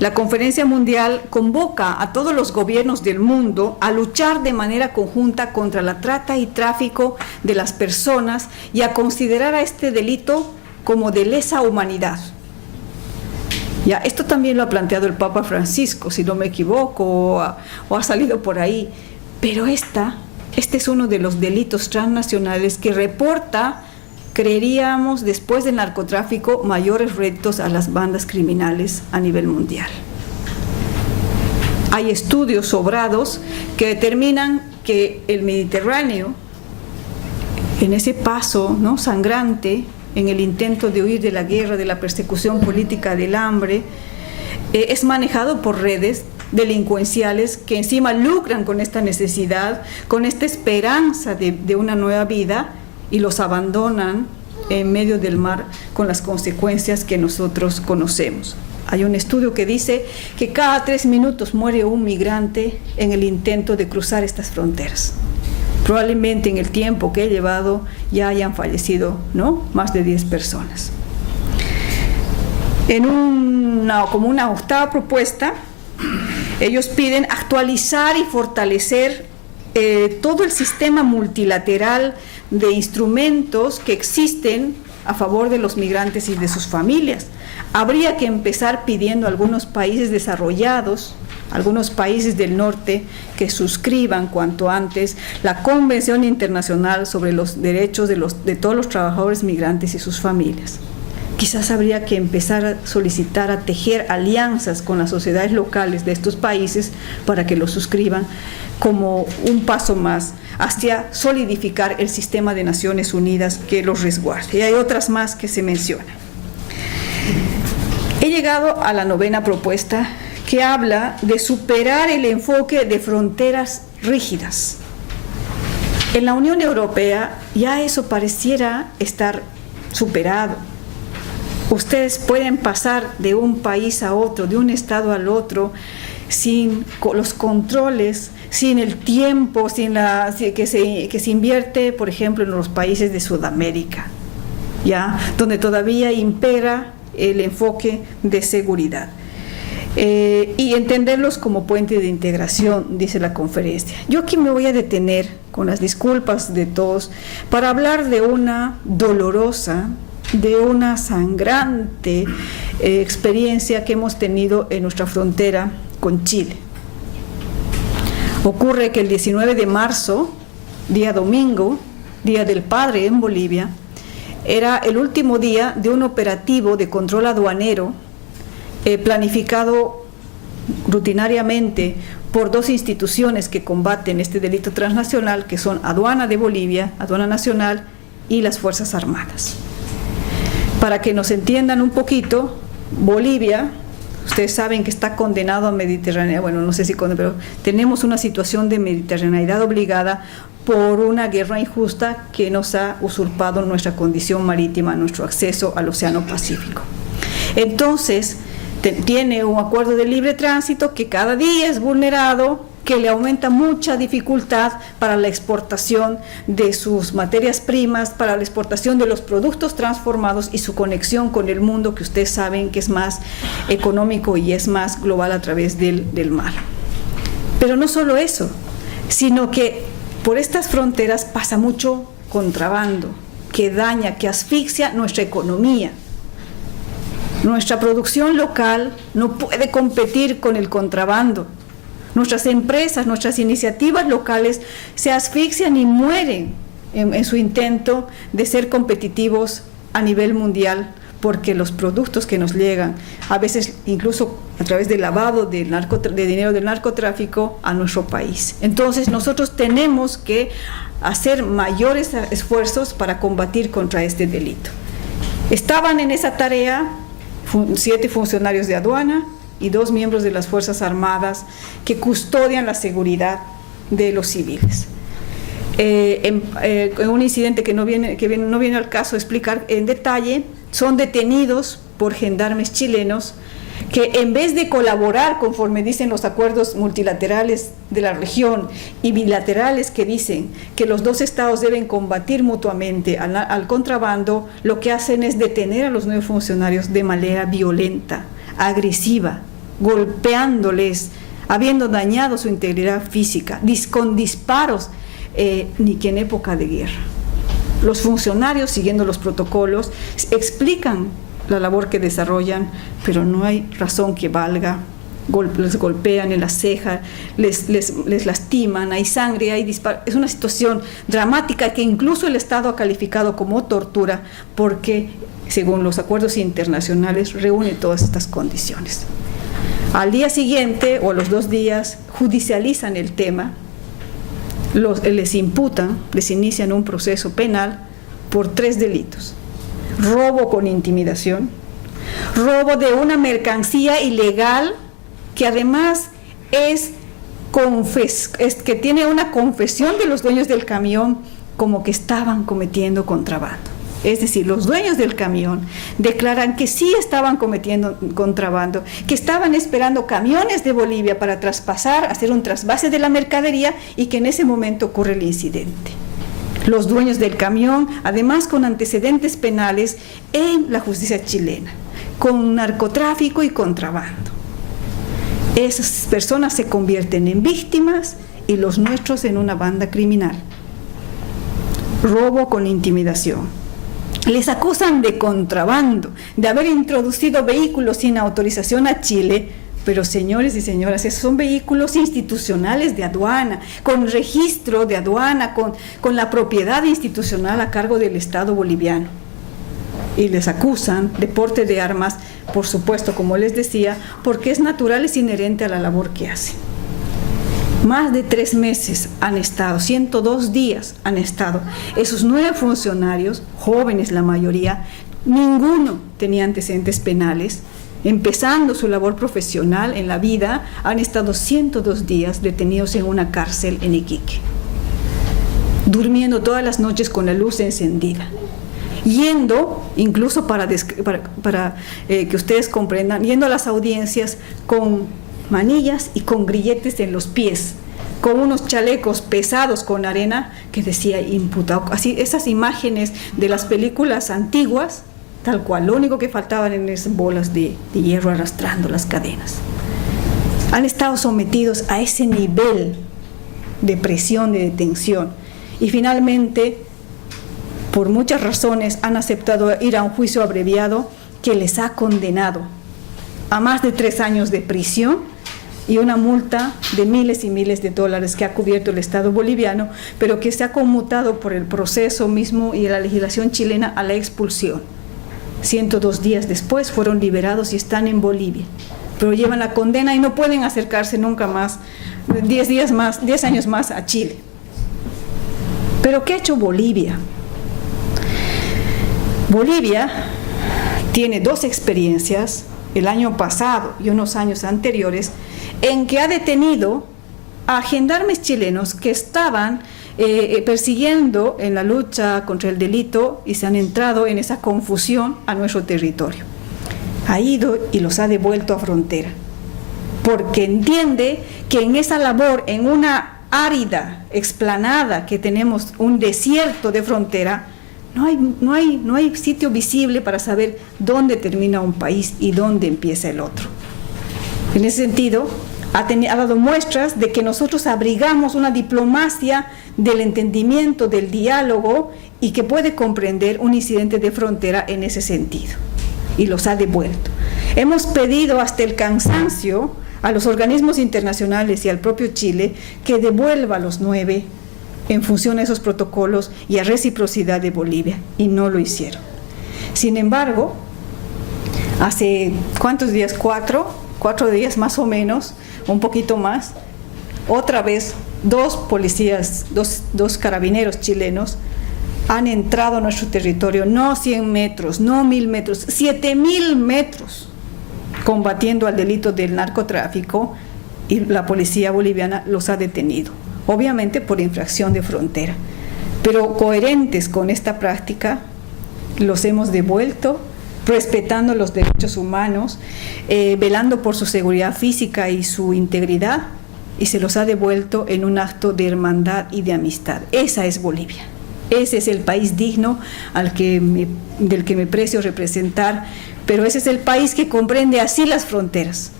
la Conferencia Mundial convoca a todos los gobiernos del mundo a luchar de manera conjunta contra la trata y tráfico de las personas y a considerar a este delito como de lesa humanidad. Ya, esto también lo ha planteado el Papa Francisco, si no me equivoco, o ha salido por ahí, pero este es uno de los delitos transnacionales que reporta, creeríamos, después del narcotráfico, mayores retos a las bandas criminales a nivel mundial. Hay estudios sobrados que determinan que el Mediterráneo, en ese paso, ¿no?, sangrante, en el intento de huir de la guerra, de la persecución política, del hambre, es manejado por redes delincuenciales que encima lucran con esta necesidad, con esta esperanza de una nueva vida, y los abandonan en medio del mar con las consecuencias que nosotros conocemos. Hay un estudio que dice que cada 3 minutos muere un migrante en el intento de cruzar estas fronteras. Probablemente en el tiempo que he llevado ya hayan fallecido, ¿no?, más de 10 personas. Como una octava propuesta, ellos piden actualizar y fortalecer todo el sistema multilateral de instrumentos que existen a favor de los migrantes y de sus familias. Habría que empezar pidiendo a algunos países desarrollados, algunos países del norte, que suscriban cuanto antes la Convención Internacional sobre los Derechos de todos los trabajadores migrantes y sus familias. Quizás habría que empezar a solicitar, a tejer alianzas con las sociedades locales de estos países para que lo suscriban, como un paso más hacia solidificar el sistema de Naciones Unidas que los resguarde. Y hay otras más que se mencionan. He llegado a la novena propuesta, que habla de superar el enfoque de fronteras rígidas. En la Unión Europea ya eso pareciera estar superado. Ustedes pueden pasar de un país a otro, de un estado al otro, sin los controles, sin el tiempo, que se invierte, por ejemplo, en los países de Sudamérica, ¿ya?, donde todavía impera el enfoque de seguridad. Y entenderlos como puente de integración, dice la conferencia. Yo aquí me voy a detener, con las disculpas de todos, para hablar de una dolorosa, de una sangrante experiencia que hemos tenido en nuestra frontera con Chile. Ocurre que el 19 de marzo, día domingo, Día del Padre en Bolivia, era el último día de un operativo de control aduanero planificado rutinariamente por dos instituciones que combaten este delito transnacional, que son Aduana de Bolivia, Aduana Nacional y las Fuerzas Armadas. Para que nos entiendan un poquito, Bolivia, ustedes saben que está condenado a Mediterránea, bueno, no sé si pero tenemos una situación de mediterraneidad obligada por una guerra injusta que nos ha usurpado nuestra condición marítima, nuestro acceso al Océano Pacífico. Entonces, tiene un acuerdo de libre tránsito que cada día es vulnerado, que le aumenta mucha dificultad para la exportación de sus materias primas, para la exportación de los productos transformados y su conexión con el mundo, que ustedes saben que es más económico y es más global a través del mar. Pero no solo eso, sino que por estas fronteras pasa mucho contrabando, que daña, que asfixia nuestra economía. Nuestra producción local no puede competir con el contrabando. Nuestras empresas, nuestras iniciativas locales se asfixian y mueren en su intento de ser competitivos a nivel mundial, porque los productos que nos llegan, a veces incluso a través del lavado de dinero del narcotráfico a nuestro país. Entonces nosotros tenemos que hacer mayores esfuerzos para combatir contra este delito. Estaban en esa tarea 7 funcionarios de aduana y 2 miembros de las Fuerzas Armadas que custodian la seguridad de los civiles. En un incidente que no viene al caso explicar en detalle, son detenidos por gendarmes chilenos que, en vez de colaborar conforme dicen los acuerdos multilaterales de la región y bilaterales que dicen que los dos estados deben combatir mutuamente al contrabando, lo que hacen es detener a los 9 funcionarios de manera violenta, agresiva, golpeándoles, habiendo dañado su integridad física, con disparos, ni que en época de guerra. Los funcionarios, siguiendo los protocolos, explican la labor que desarrollan, pero no hay razón que valga. Les golpean en la ceja, les lastiman, hay sangre, hay disparos. Es una situación dramática que incluso el Estado ha calificado como tortura, porque según los acuerdos internacionales reúne todas estas condiciones. Al día siguiente o a los 2 días judicializan el tema, les imputan, les inician un proceso penal por 3 delitos: robo con intimidación, robo de una mercancía ilegal que además que tiene una confesión de los dueños del camión como que estaban cometiendo contrabando. Es decir, los dueños del camión declaran que sí estaban cometiendo contrabando, que estaban esperando camiones de Bolivia para traspasar, hacer un trasvase de la mercadería, y que en ese momento ocurre el incidente. Los dueños del camión, además con antecedentes penales en la justicia chilena, con narcotráfico y contrabando. Esas personas se convierten en víctimas y los nuestros en una banda criminal. Robo con intimidación. Les acusan de contrabando, de haber introducido vehículos sin autorización a Chile, pero señores y señoras, esos son vehículos institucionales de aduana, con registro de aduana, con la propiedad institucional a cargo del Estado boliviano. Y les acusan de porte de armas, por supuesto, como les decía, porque es natural, es inherente a la labor que hacen. Más de 3 meses han estado, 102 días han estado. Esos 9 funcionarios, jóvenes la mayoría, ninguno tenía antecedentes penales. Empezando su labor profesional en la vida, han estado 102 días detenidos en una cárcel en Iquique, durmiendo todas las noches con la luz encendida, yendo, incluso para que ustedes comprendan, yendo a las audiencias con manillas y con grilletes en los pies, con unos chalecos pesados con arena que decía imputado. Así, esas imágenes de las películas antiguas, tal cual, lo único que faltaban en esas bolas de hierro arrastrando las cadenas. Han estado sometidos a ese nivel de presión, de detención, y finalmente, por muchas razones, han aceptado ir a un juicio abreviado que les ha condenado a más de 3 años de prisión y una multa de miles y miles de dólares que ha cubierto el Estado boliviano, pero que se ha conmutado por el proceso mismo y la legislación chilena a la expulsión. 102 días después fueron liberados y están en Bolivia, pero llevan la condena y no pueden acercarse nunca más, 10 años más a Chile. ¿Pero qué ha hecho Bolivia? Bolivia tiene 2 experiencias, el año pasado y unos años anteriores, en que ha detenido a gendarmes chilenos que estaban persiguiendo en la lucha contra el delito y se han entrado en esa confusión a nuestro territorio. Ha ido y los ha devuelto a frontera, porque entiende que en esa labor, en una árida explanada que tenemos, un desierto de frontera, no hay sitio visible para saber dónde termina un país y dónde empieza el otro. En ese sentido, ha dado muestras de que nosotros abrigamos una diplomacia del entendimiento, del diálogo, y que puede comprender un incidente de frontera en ese sentido, y los ha devuelto. Hemos pedido hasta el cansancio a los organismos internacionales y al propio Chile que devuelva a los 9 en función a esos protocolos y a reciprocidad de Bolivia, y no lo hicieron. Sin embargo, hace ¿cuántos días? 4 días más o menos, un poquito más, otra vez 2 policías, dos carabineros chilenos han entrado a nuestro territorio, no 100 metros, no 1000 metros, 7000 metros, combatiendo al delito del narcotráfico, y la policía boliviana los ha detenido, obviamente por infracción de frontera. Pero coherentes con esta práctica, los hemos devuelto, respetando los derechos humanos, velando por su seguridad física y su integridad, y se los ha devuelto en un acto de hermandad y de amistad. Esa es Bolivia. Ese es el país digno del que me precio representar, pero ese es el país que comprende así las fronteras.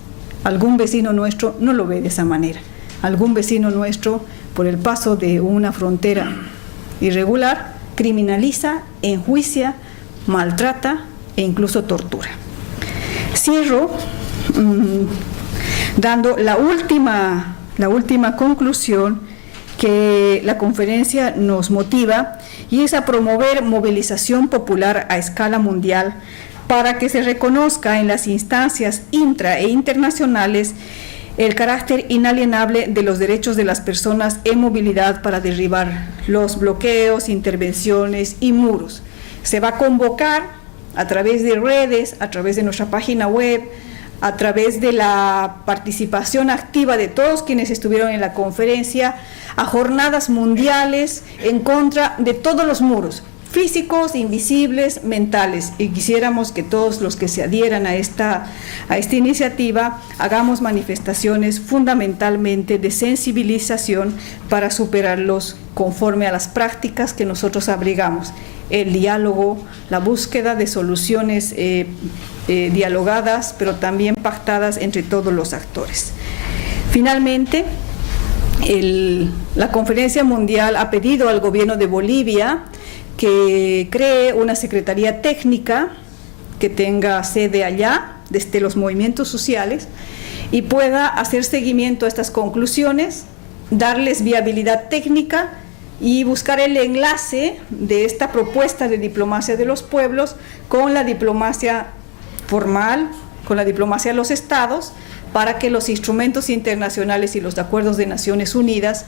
Algún vecino nuestro no lo ve de esa manera. Algún vecino nuestro, por el paso de una frontera irregular, criminaliza, enjuicia, maltrata e incluso tortura. Cierro dando la última conclusión que la conferencia nos motiva, y es a promover movilización popular a escala mundial para que se reconozca en las instancias intra e internacionales el carácter inalienable de los derechos de las personas en movilidad para derribar los bloqueos, intervenciones y muros. Se va a convocar a través de redes, a través de nuestra página web, a través de la participación activa de todos quienes estuvieron en la conferencia, a jornadas mundiales en contra de todos los muros, físicos, invisibles, mentales, y quisiéramos que todos los que se adhieran a esta iniciativa hagamos manifestaciones fundamentalmente de sensibilización para superarlos conforme a las prácticas que nosotros abrigamos: el diálogo, la búsqueda de soluciones dialogadas, pero también pactadas entre todos los actores. Finalmente, la Conferencia Mundial ha pedido al gobierno de Bolivia que cree una secretaría técnica que tenga sede allá, desde los movimientos sociales, y pueda hacer seguimiento a estas conclusiones, darles viabilidad técnica y buscar el enlace de esta propuesta de diplomacia de los pueblos con la diplomacia formal, con la diplomacia de los estados, para que los instrumentos internacionales y los acuerdos de Naciones Unidas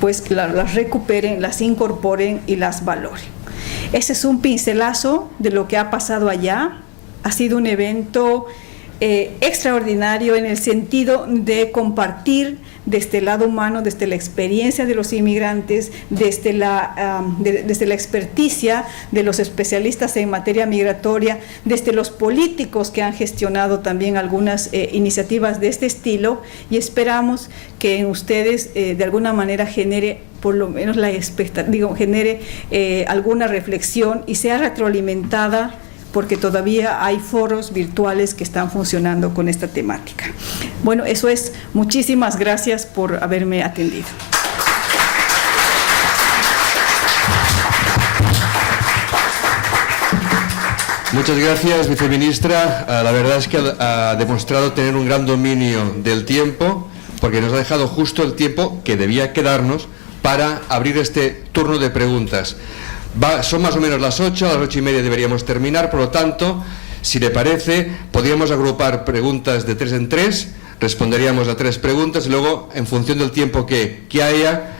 pues las recuperen, las incorporen y las valoren. Ese es un pincelazo de lo que ha pasado allá. Ha sido un evento extraordinario en el sentido de compartir desde el lado humano, desde la experiencia de los inmigrantes, desde la experticia de los especialistas en materia migratoria, desde los políticos que han gestionado también algunas iniciativas de este estilo, y esperamos que en ustedes de alguna manera genere por lo menos genere alguna reflexión y sea retroalimentada, porque todavía hay foros virtuales que están funcionando con esta temática. Bueno, eso es. Muchísimas gracias por haberme atendido. Muchas gracias, viceministra. La verdad es que ha demostrado tener un gran dominio del tiempo, porque nos ha dejado justo el tiempo que debía quedarnos para abrir este turno de preguntas. Son más o menos las 8, a las 8:30 deberíamos terminar, por lo tanto, si le parece, podríamos agrupar preguntas de 3 en 3, responderíamos a 3 preguntas y luego, en función del tiempo que haya,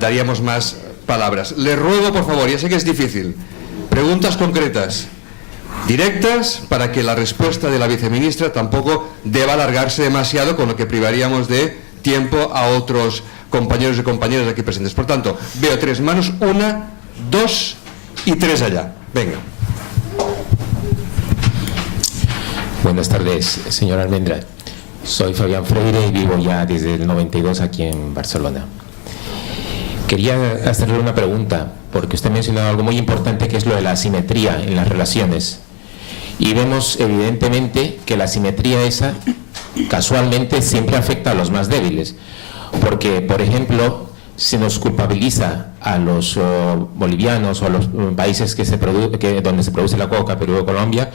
daríamos más palabras. Le ruego, por favor, ya sé que es difícil, preguntas concretas, directas, para que la respuesta de la viceministra tampoco deba alargarse demasiado, con lo que privaríamos de tiempo a otros compañeros y compañeras aquí presentes. Por tanto, veo 3 manos, 1, 2 y 3 allá. Venga. Buenas tardes, señora Almendra. Soy Fabián Freire y vivo ya desde el 92 aquí en Barcelona. Quería hacerle una pregunta, porque usted ha mencionado algo muy importante, que es lo de la asimetría en las relaciones. Y vemos evidentemente que la asimetría esa casualmente siempre afecta a los más débiles, porque, por ejemplo, se nos culpabiliza a los bolivianos o a los países donde se produce la coca, Perú o Colombia,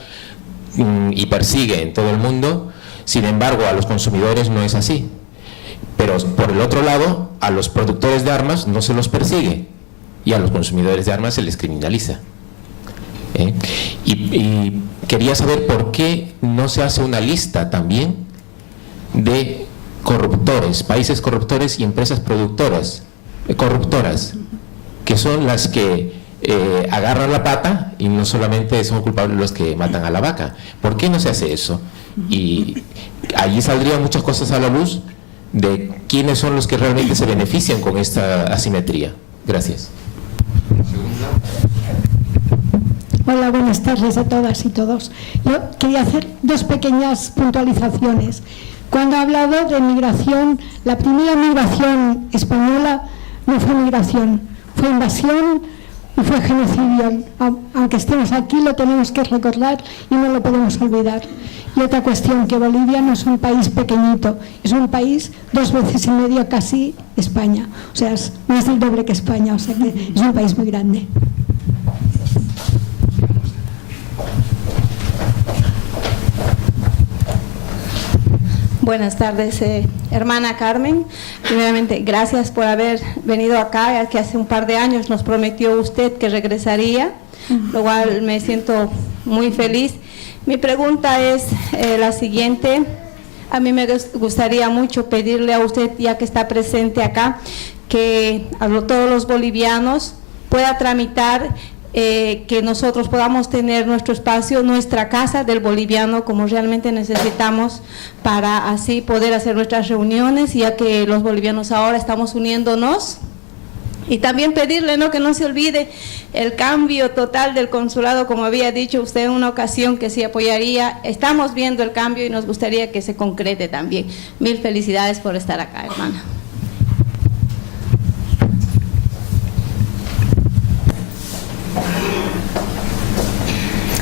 y persigue en todo el mundo. Sin embargo, a los consumidores no es así. Pero por el otro lado, a los productores de armas no se los persigue y a los consumidores de armas se les criminaliza. Y quería saber por qué no se hace una lista también de corruptores, países corruptores y empresas corruptoras, que son las que agarran la pata y no solamente son culpables los que matan a la vaca. ¿Por qué no se hace eso? Y allí saldrían muchas cosas a la luz de quiénes son los que realmente se benefician con esta asimetría. Gracias. Hola, buenas tardes a todas y todos. Yo quería hacer 2 pequeñas puntualizaciones. Cuando ha hablado de migración, la primera migración española no fue migración, fue invasión y fue genocidio. Aunque estemos aquí, lo tenemos que recordar y no lo podemos olvidar. Y otra cuestión, que Bolivia no es un país pequeñito, es un país 2 veces y medio casi España. O sea, es más del doble que España, o sea que es un país muy grande. Buenas tardes, hermana Carmen. Primeramente, gracias por haber venido acá, que hace un par de años nos prometió usted que regresaría, lo cual me siento muy feliz. Mi pregunta es la siguiente. A mí me gustaría mucho pedirle a usted, ya que está presente acá, que a todos los bolivianos pueda tramitar que nosotros podamos tener nuestro espacio, nuestra casa del boliviano, como realmente necesitamos, para así poder hacer nuestras reuniones, ya que los bolivianos ahora estamos uniéndonos. Y también pedirle, ¿no?, que no se olvide el cambio total del consulado, como había dicho usted en una ocasión, que sí apoyaría. Estamos viendo el cambio y nos gustaría que se concrete también. Mil felicidades por estar acá, hermana.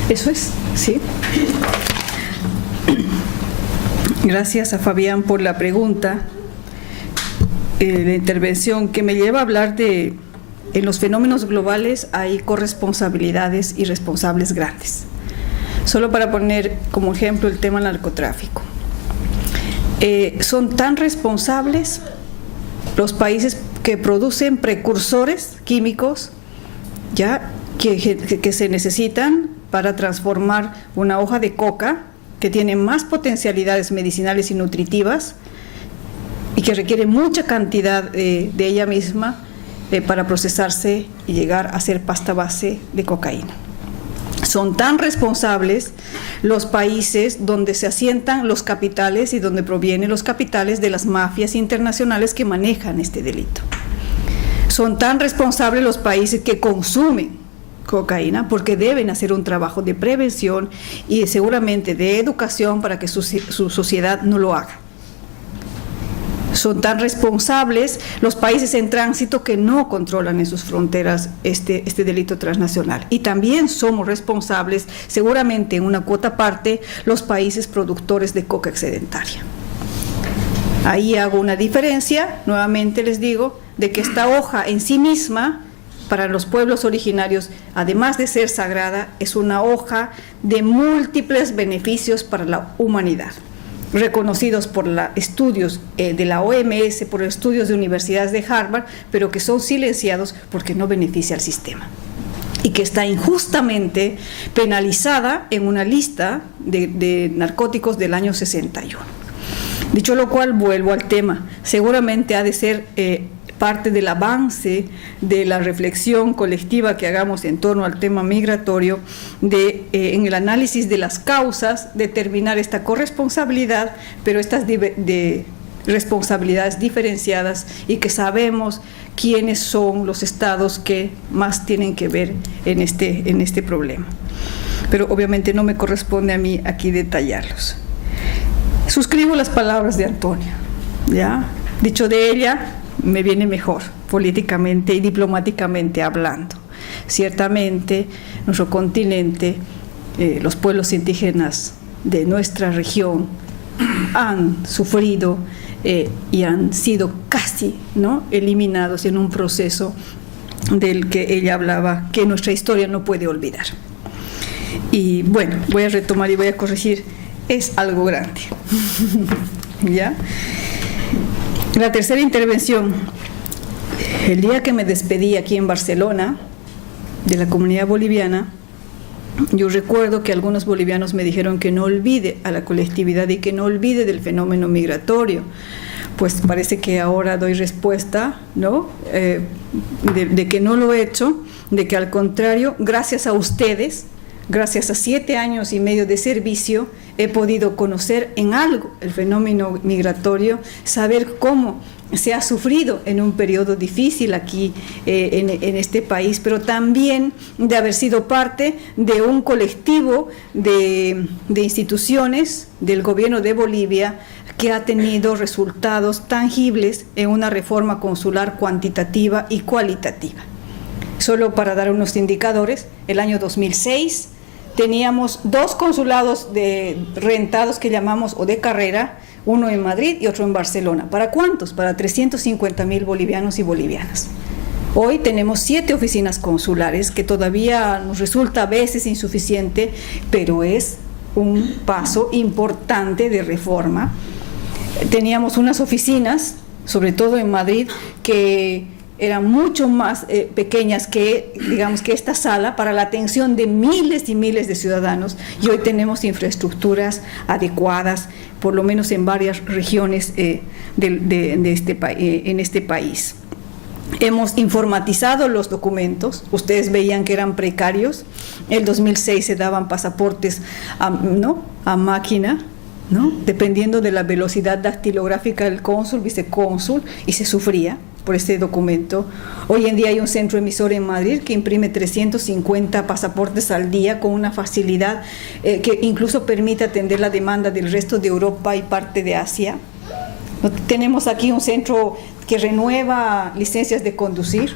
Eso es, sí. Gracias a Fabián por la pregunta. La intervención que me lleva a hablar de, en los fenómenos globales hay corresponsabilidades y responsables grandes. Solo para poner como ejemplo el tema del narcotráfico. Son tan responsables los países que producen precursores químicos, ya que se necesitan para transformar una hoja de coca que tiene más potencialidades medicinales y nutritivas y que requiere mucha cantidad de ella misma para procesarse y llegar a ser pasta base de cocaína. Son tan responsables los países donde se asientan los capitales y donde provienen los capitales de las mafias internacionales que manejan este delito. Son tan responsables los países que consumen cocaína, porque deben hacer un trabajo de prevención y seguramente de educación para que su sociedad no lo haga. Son tan responsables los países en tránsito que no controlan en sus fronteras este delito transnacional. Y también somos responsables, seguramente en una cuota parte, los países productores de coca excedentaria. Ahí hago una diferencia, nuevamente les digo, de que esta hoja en sí misma para los pueblos originarios, además de ser sagrada, es una hoja de múltiples beneficios para la humanidad, reconocidos por estudios de la OMS, por estudios de universidades de Harvard, pero que son silenciados porque no beneficia al sistema y que está injustamente penalizada en una lista de narcóticos del año 61. Dicho lo cual, vuelvo al tema. Seguramente ha de ser parte del avance de la reflexión colectiva que hagamos en torno al tema migratorio, en el análisis de las causas, determinar esta corresponsabilidad, pero estas responsabilidades diferenciadas, y que sabemos quiénes son los estados que más tienen que ver en este problema. Pero obviamente no me corresponde a mí aquí detallarlos. Suscribo las palabras de Antonia, ¿ya? Dicho de ella, me viene mejor, políticamente y diplomáticamente hablando. Ciertamente, nuestro continente, los pueblos indígenas de nuestra región han sufrido y han sido casi, ¿no?, eliminados en un proceso del que ella hablaba, que nuestra historia no puede olvidar. Y bueno, voy a retomar y voy a corregir, es algo grande. ¿Ya? La tercera intervención. El día que me despedí aquí en Barcelona de la comunidad boliviana, yo recuerdo que algunos bolivianos me dijeron que no olvide a la colectividad y que no olvide del fenómeno migratorio. Pues parece que ahora doy respuesta, ¿no?, de que no lo he hecho, de que al contrario, gracias a ustedes, gracias a 7 años y medio de servicio, he podido conocer en algo el fenómeno migratorio, saber cómo se ha sufrido en un periodo difícil aquí en este país, pero también de haber sido parte de un colectivo de instituciones del gobierno de Bolivia que ha tenido resultados tangibles en una reforma consular cuantitativa y cualitativa. Solo para dar unos indicadores, el año 2006 teníamos 2 consulados rentados que llamamos o de carrera, uno en Madrid y otro en Barcelona. ¿Para cuántos? Para 350.000 bolivianos y bolivianas. Hoy tenemos 7 oficinas consulares, que todavía nos resulta a veces insuficiente, pero es un paso importante de reforma. Teníamos unas oficinas, sobre todo en Madrid, que eran mucho más pequeñas que, digamos, que esta sala, para la atención de miles y miles de ciudadanos, y hoy tenemos infraestructuras adecuadas, por lo menos en varias regiones en este país. Hemos informatizado los documentos, ustedes veían que eran precarios. En el 2006 se daban pasaportes a máquina, ¿no?, dependiendo de la velocidad dactilográfica del cónsul, vicecónsul, y se sufría por este documento. Hoy en día hay un centro emisor en Madrid que imprime 350 pasaportes al día con una facilidad que incluso permite atender la demanda del resto de Europa y parte de Asia. Tenemos aquí un centro que renueva licencias de conducir,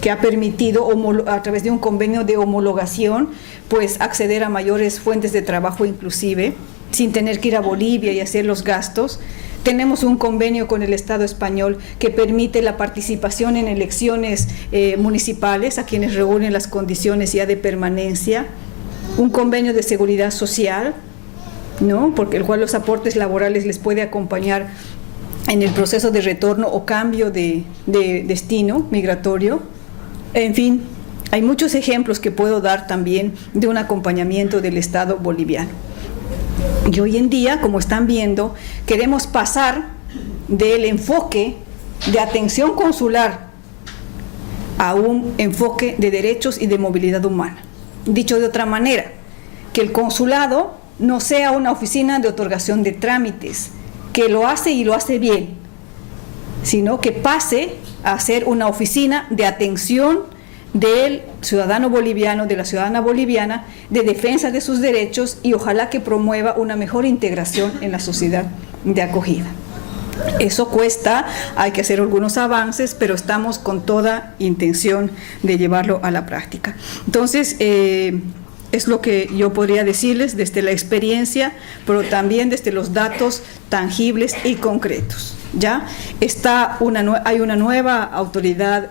que ha permitido a través de un convenio de homologación, pues acceder a mayores fuentes de trabajo inclusive, sin tener que ir a Bolivia y hacer los gastos. Tenemos un convenio con el Estado español que permite la participación en elecciones municipales a quienes reúnen las condiciones ya de permanencia. Un convenio de seguridad social, ¿no?, porque el cual los aportes laborales les puede acompañar en el proceso de retorno o cambio de destino migratorio. En fin, hay muchos ejemplos que puedo dar también de un acompañamiento del Estado boliviano. Y hoy en día, como están viendo, queremos pasar del enfoque de atención consular a un enfoque de derechos y de movilidad humana. Dicho de otra manera, que el consulado no sea una oficina de otorgación de trámites, que lo hace y lo hace bien, sino que pase a ser una oficina de atención del ciudadano boliviano, de la ciudadana boliviana, de defensa de sus derechos, y ojalá que promueva una mejor integración en la sociedad de acogida. Eso cuesta, hay que hacer algunos avances, pero estamos con toda intención de llevarlo a la práctica. Entonces, es lo que yo podría decirles desde la experiencia, pero también desde los datos tangibles y concretos. ¿Ya? Hay una nueva autoridad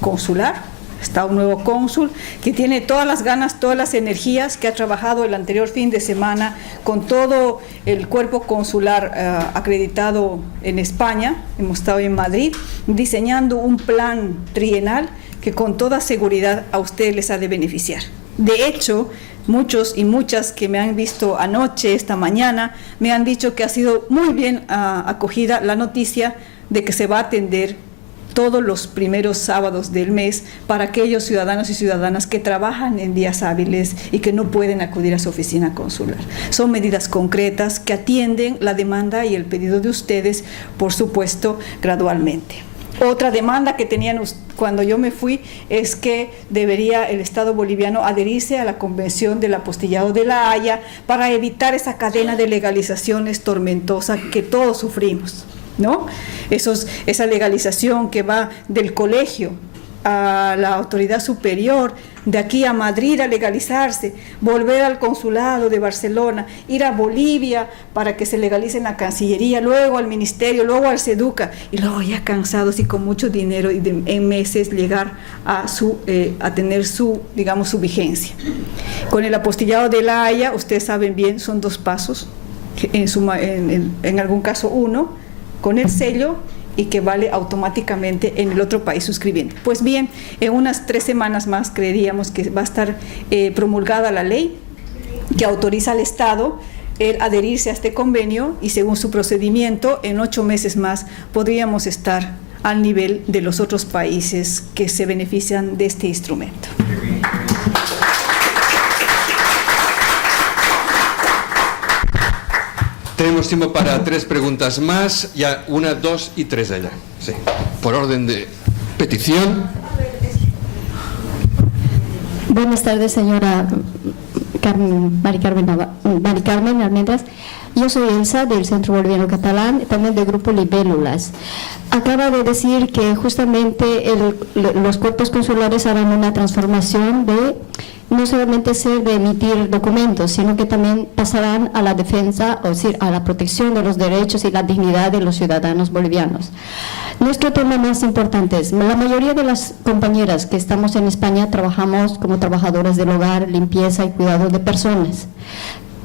consular, Está un nuevo cónsul que tiene todas las ganas, todas las energías, que ha trabajado el anterior fin de semana con todo el cuerpo consular acreditado en España. Hemos estado en Madrid diseñando un plan trienal que con toda seguridad a ustedes les ha de beneficiar. De hecho, muchos y muchas que me han visto anoche, esta mañana, me han dicho que ha sido muy bien acogida la noticia de que se va a atender todos los primeros sábados del mes para aquellos ciudadanos y ciudadanas que trabajan en días hábiles y que no pueden acudir a su oficina consular. Son medidas concretas que atienden la demanda y el pedido de ustedes, por supuesto, gradualmente. Otra demanda que tenían cuando yo me fui es que debería el Estado boliviano adherirse a la Convención del Apostillado de La Haya para evitar esa cadena de legalizaciones tormentosa que todos sufrimos, ¿no? Esa legalización que va del colegio a la autoridad superior, de aquí a Madrid a legalizarse, volver al consulado de Barcelona, ir a Bolivia para que se legalice en la Cancillería, luego al Ministerio, luego al SEDUCA, y luego ya cansados y con mucho dinero y en meses llegar a tener su vigencia. Con el apostillado de La Haya, ustedes saben bien, son 2 pasos, en algún caso 1, con el sello, y que vale automáticamente en el otro país suscribiente. Pues bien, en unas 3 semanas más creeríamos que va a estar promulgada la ley que autoriza al Estado el adherirse a este convenio, y según su procedimiento, en 8 meses más podríamos estar al nivel de los otros países que se benefician de este instrumento. Tenemos tiempo para 3 preguntas más, ya 1, 2 y 3 allá. Sí. Por orden de petición. Buenas tardes, señora Mari Carmen Almendras. Yo soy Elsa, del Centro Boliviano Catalán, también del Grupo Libélulas. Acaba de decir que justamente los cuerpos consulares harán una transformación de no solamente ser de emitir documentos, sino que también pasarán a la defensa, o decir, a la protección de los derechos y la dignidad de los ciudadanos bolivianos. Nuestro tema más importante es, la mayoría de las compañeras que estamos en España trabajamos como trabajadoras del hogar, limpieza y cuidado de personas.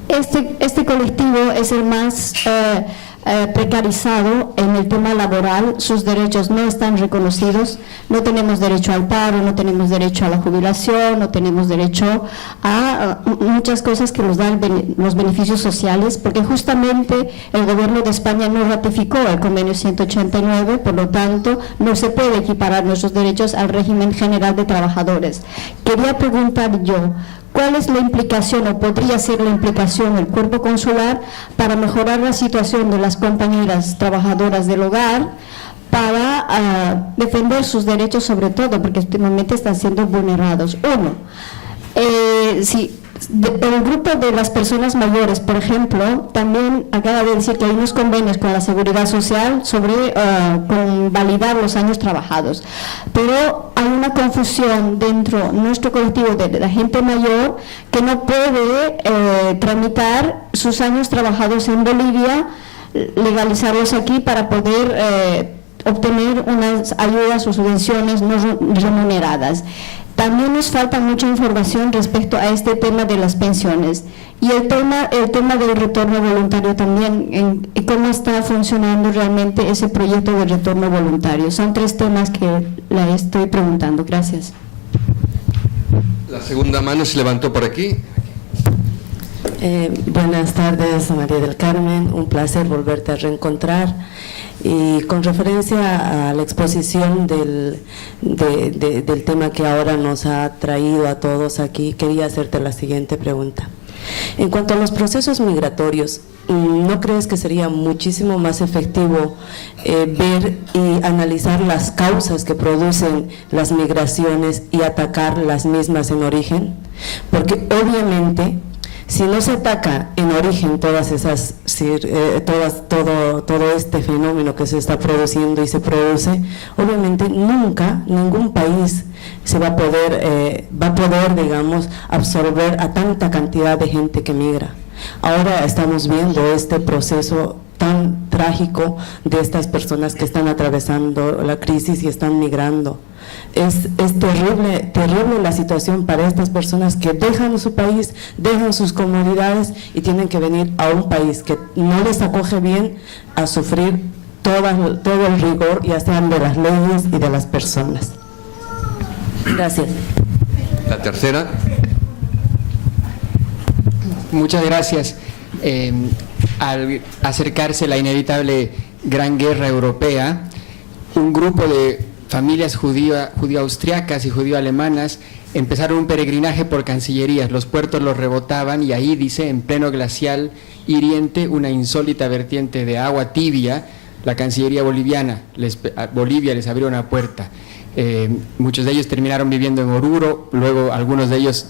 Este colectivo es el más precarizado en el tema laboral, sus derechos no están reconocidos, no tenemos derecho al paro, no tenemos derecho a la jubilación, no tenemos derecho a muchas cosas que nos dan los beneficios sociales, porque justamente el gobierno de España no ratificó el convenio 189, por lo tanto no se puede equiparar nuestros derechos al régimen general de trabajadores. Quería preguntar yo, ¿cuál es la implicación o podría ser la implicación del cuerpo consular para mejorar la situación de las compañeras trabajadoras del hogar, para defender sus derechos sobre todo, porque últimamente están siendo vulnerados? Uno, el grupo de las personas mayores, por ejemplo, también acaba de decir que hay unos convenios con la Seguridad Social sobre con validar los años trabajados, pero hay una confusión dentro de nuestro colectivo de la gente mayor que no puede tramitar sus años trabajados en Bolivia, legalizarlos aquí para poder obtener unas ayudas o subvenciones no remuneradas. También nos falta mucha información respecto a este tema de las pensiones y el tema del retorno voluntario también, cómo está funcionando realmente ese proyecto de retorno voluntario. Son 3 temas que le estoy preguntando. Gracias. La segunda mano se levantó por aquí. Buenas tardes, María del Carmen, un placer volverte a reencontrar. Y con referencia a la exposición del tema que ahora nos ha traído a todos aquí, quería hacerte la siguiente pregunta. En cuanto a los procesos migratorios, ¿no crees que sería muchísimo más efectivo ver y analizar las causas que producen las migraciones y atacar las mismas en origen? Porque obviamente, si no se ataca en origen todo este fenómeno que se está produciendo y se produce, obviamente nunca ningún país va a poder, digamos, absorber a tanta cantidad de gente que migra. Ahora estamos viendo este proceso tan trágico de estas personas que están atravesando la crisis y están migrando. Es terrible, terrible la situación para estas personas que dejan su país, dejan sus comodidades y tienen que venir a un país que no les acoge bien a sufrir todo el rigor, ya sean de las leyes y de las personas. Gracias. La tercera. Muchas gracias. Al acercarse la inevitable Gran Guerra Europea, un grupo de familias judío-austriacas y judío-alemanas empezaron un peregrinaje por cancillerías. Los puertos los rebotaban y ahí, dice, en pleno glacial hiriente, una insólita vertiente de agua tibia, la Cancillería boliviana, Bolivia les abrió una puerta. Muchos de ellos terminaron viviendo en Oruro, luego algunos de ellos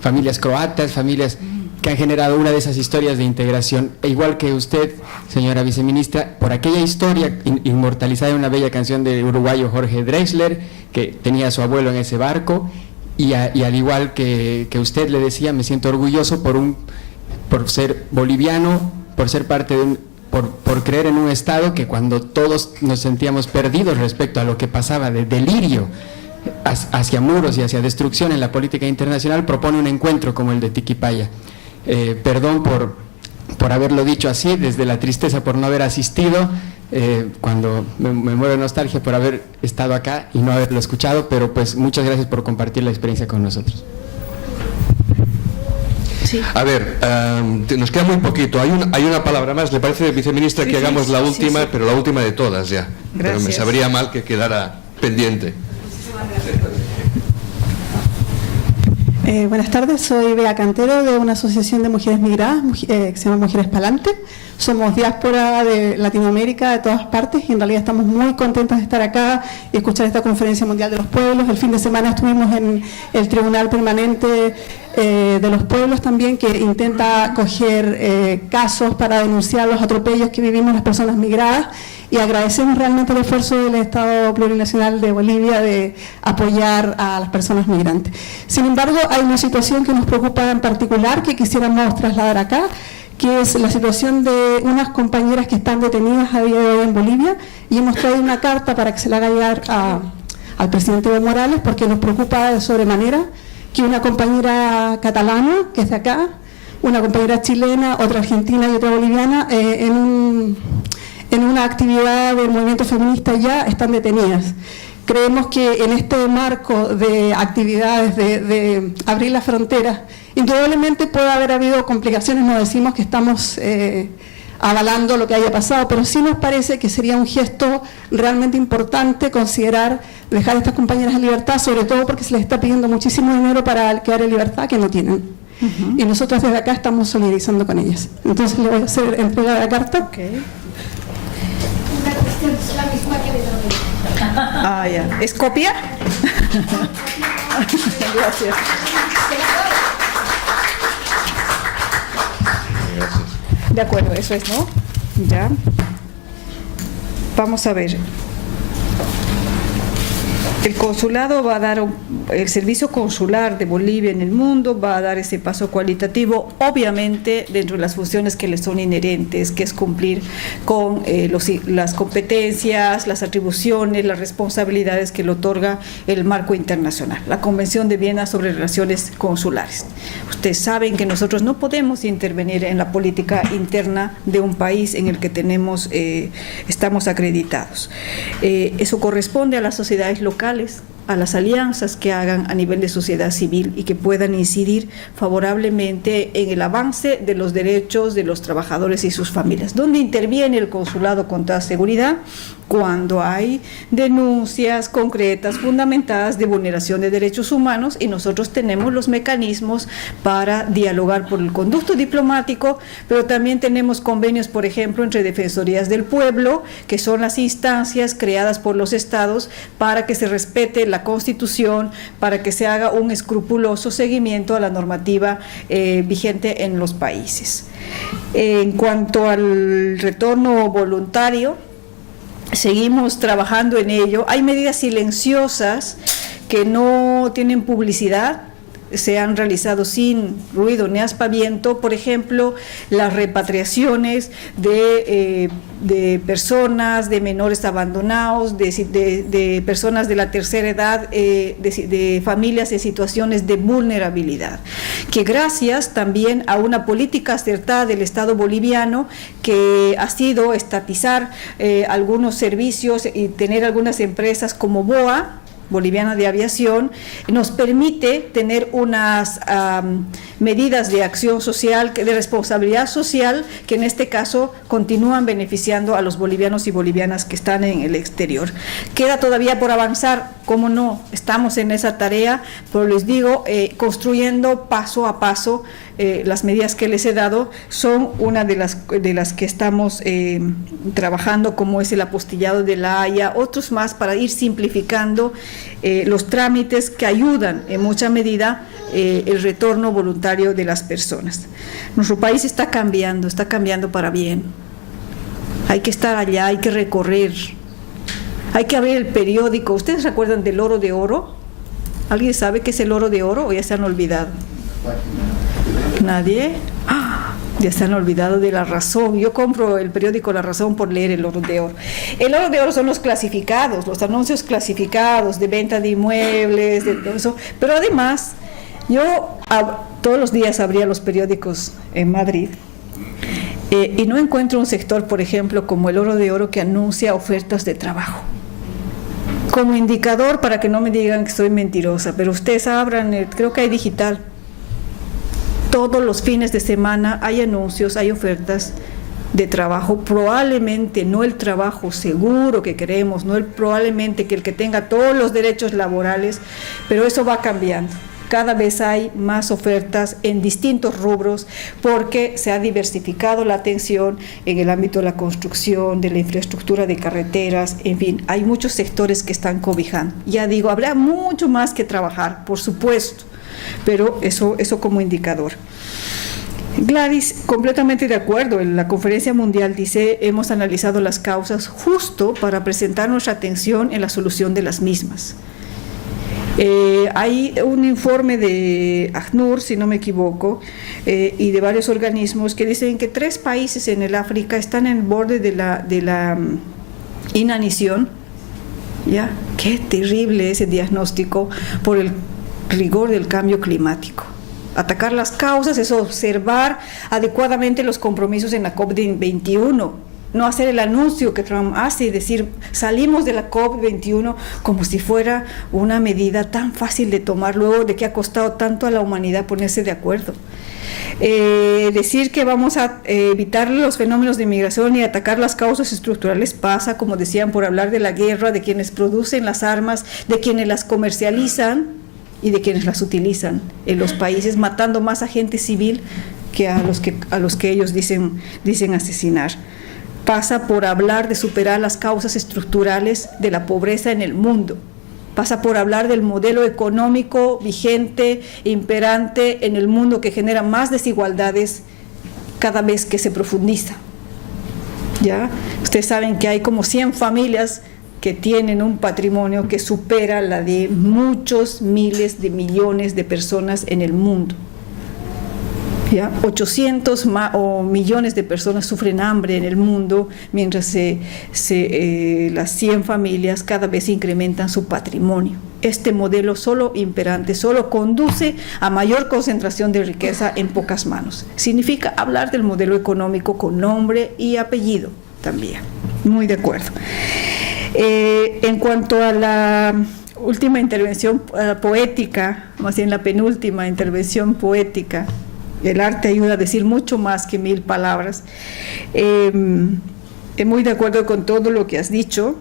familias croatas, familias que han generado una de esas historias de integración. E igual que usted, señora viceministra, por aquella historia inmortalizada en una bella canción del uruguayo Jorge Drexler, que tenía a su abuelo en ese barco, y al igual que usted le decía, me siento orgulloso por ser boliviano, por ser parte de por creer en un Estado que cuando todos nos sentíamos perdidos respecto a lo que pasaba de delirio hacia muros y hacia destrucción en la política internacional, propone un encuentro como el de Tiquipaya. Perdón por haberlo dicho así, desde la tristeza por no haber asistido, cuando me muero de nostalgia por haber estado acá y no haberlo escuchado, pero pues muchas gracias por compartir la experiencia con nosotros. Sí. A ver, nos queda muy poquito. Hay una palabra más. ¿Le parece, viceministra, que hagamos la última, pero la última de todas ya? Gracias. Pero me sabría mal que quedara pendiente. Buenas tardes, soy Bea Cantero de una asociación de mujeres migradas que se llama Mujeres Palante. Somos diáspora de Latinoamérica, de todas partes, y en realidad estamos muy contentas de estar acá y escuchar esta Conferencia Mundial de los Pueblos. El fin de semana estuvimos en el Tribunal Permanente de los Pueblos también, que intenta acoger casos para denunciar los atropellos que vivimos las personas migradas, y agradecemos realmente el esfuerzo del Estado Plurinacional de Bolivia de apoyar a las personas migrantes. Sin embargo, hay una situación que nos preocupa en particular, que quisiéramos trasladar acá, que es la situación de unas compañeras que están detenidas a día de hoy en Bolivia, y hemos traído una carta para que se la haga llegar al presidente Evo Morales, porque nos preocupa de sobremanera que una compañera catalana, que es de acá, una compañera chilena, otra argentina y otra boliviana, en una actividad del movimiento feminista ya están detenidas. Creemos que en este marco de actividades de abrir las fronteras, indudablemente puede haber habido complicaciones, no decimos que estamos avalando lo que haya pasado, pero sí nos parece que sería un gesto realmente importante considerar dejar a estas compañeras en libertad, sobre todo porque se les está pidiendo muchísimo dinero para quedar en libertad que no tienen. Y nosotros desde acá estamos solidarizando con ellas. Entonces le voy a hacer entrega de la carta. Una cuestión es la misma que de Ah, ya. ¿Es copia? Gracias. De acuerdo, eso es, ¿no? Ya. Vamos a ver. El consulado va a dar, el servicio consular de Bolivia en el mundo va a dar ese paso cualitativo, obviamente dentro de las funciones que le son inherentes, que es cumplir con las competencias, las atribuciones, las responsabilidades que le otorga el marco internacional, la Convención de Viena sobre Relaciones Consulares. Ustedes saben que nosotros no podemos intervenir en la política interna de un país en el que estamos acreditados. Eso corresponde a las sociedades locales, a las alianzas que hagan a nivel de sociedad civil y que puedan incidir favorablemente en el avance de los derechos de los trabajadores y sus familias. ¿Dónde interviene el consulado con toda seguridad? Cuando hay denuncias concretas, fundamentadas de vulneración de derechos humanos, y nosotros tenemos los mecanismos para dialogar por el conducto diplomático, pero también tenemos convenios, por ejemplo, entre defensorías del pueblo, que son las instancias creadas por los estados para que se respete la Constitución, para que se haga un escrupuloso seguimiento a la normativa vigente en los países. En cuanto al retorno voluntario, seguimos trabajando en ello. Hay medidas silenciosas que no tienen publicidad, se han realizado sin ruido ni aspaviento, por ejemplo, las repatriaciones de personas, de menores abandonados, de personas de la tercera edad, de familias en situaciones de vulnerabilidad, que gracias también a una política acertada del Estado boliviano, que ha sido estatizar algunos servicios y tener algunas empresas como BOA, Boliviana de Aviación, nos permite tener unas medidas de acción social, de responsabilidad social, que en este caso continúan beneficiando a los bolivianos y bolivianas que están en el exterior. Queda todavía por avanzar, cómo no, estamos en esa tarea, pero les digo, construyendo paso a paso. Las medidas que les he dado son una de las que estamos trabajando, como es el apostillado de la Haya, otros más para ir simplificando los trámites que ayudan en mucha medida el retorno voluntario de las personas. Nuestro país está cambiando para bien. Hay que estar allá, hay que recorrer, hay que abrir el periódico. ¿Ustedes recuerdan del oro de oro? ¿Alguien sabe qué es el oro de oro o ya se han olvidado? ¿Nadie? Ya se han olvidado de La Razón. Yo compro el periódico La Razón por leer el oro de oro. El oro de oro son los clasificados, los anuncios clasificados de venta de inmuebles, de todo eso. Pero además, yo todos los días abría los periódicos en Madrid y no encuentro un sector, por ejemplo, como el oro de oro, que anuncia ofertas de trabajo. Como indicador, para que no me digan que soy mentirosa, pero ustedes abran, creo que hay digital. Todos los fines de semana hay anuncios, hay ofertas de trabajo, probablemente no el trabajo seguro que queremos, no probablemente que el que tenga todos los derechos laborales, pero eso va cambiando. Cada vez hay más ofertas en distintos rubros porque se ha diversificado la atención en el ámbito de la construcción, de la infraestructura de carreteras, en fin, hay muchos sectores que están cobijando. Ya digo, habrá mucho más que trabajar, por supuesto, pero eso como indicador. Gladys, completamente de acuerdo. En la conferencia mundial dice, hemos analizado las causas justo para presentar nuestra atención en la solución de las mismas. Hay un informe de ACNUR, si no me equivoco, y de varios organismos que dicen que 3 países en el África están en el borde de la inanición. ¿Ya? Qué terrible ese diagnóstico por el rigor del cambio climático. Atacar las causas es observar adecuadamente los compromisos en la COP21, no hacer el anuncio que Trump hace y decir salimos de la COP21 como si fuera una medida tan fácil de tomar luego de que ha costado tanto a la humanidad ponerse de acuerdo. Decir que vamos a evitar los fenómenos de migración y atacar las causas estructurales pasa, como decían, por hablar de la guerra, de quienes producen las armas, de quienes las comercializan y de quienes las utilizan en los países, matando más a gente civil que a los que ellos dicen asesinar. Pasa por hablar de superar las causas estructurales de la pobreza en el mundo. Pasa por hablar del modelo económico vigente, imperante en el mundo, que genera más desigualdades cada vez que se profundiza. ¿Ya? Ustedes saben que hay como 100 familias que tienen un patrimonio que supera la de muchos miles de millones de personas en el mundo. ¿Ya? 800 millones de personas sufren hambre en el mundo, mientras las 100 familias cada vez incrementan su patrimonio. Este modelo solo imperante, solo conduce a mayor concentración de riqueza en pocas manos. Significa hablar del modelo económico con nombre y apellido también. Muy de acuerdo. En cuanto a la última intervención poética, más bien la penúltima intervención poética, el arte ayuda a decir mucho más que 1000 palabras. Muy de acuerdo con todo lo que has dicho,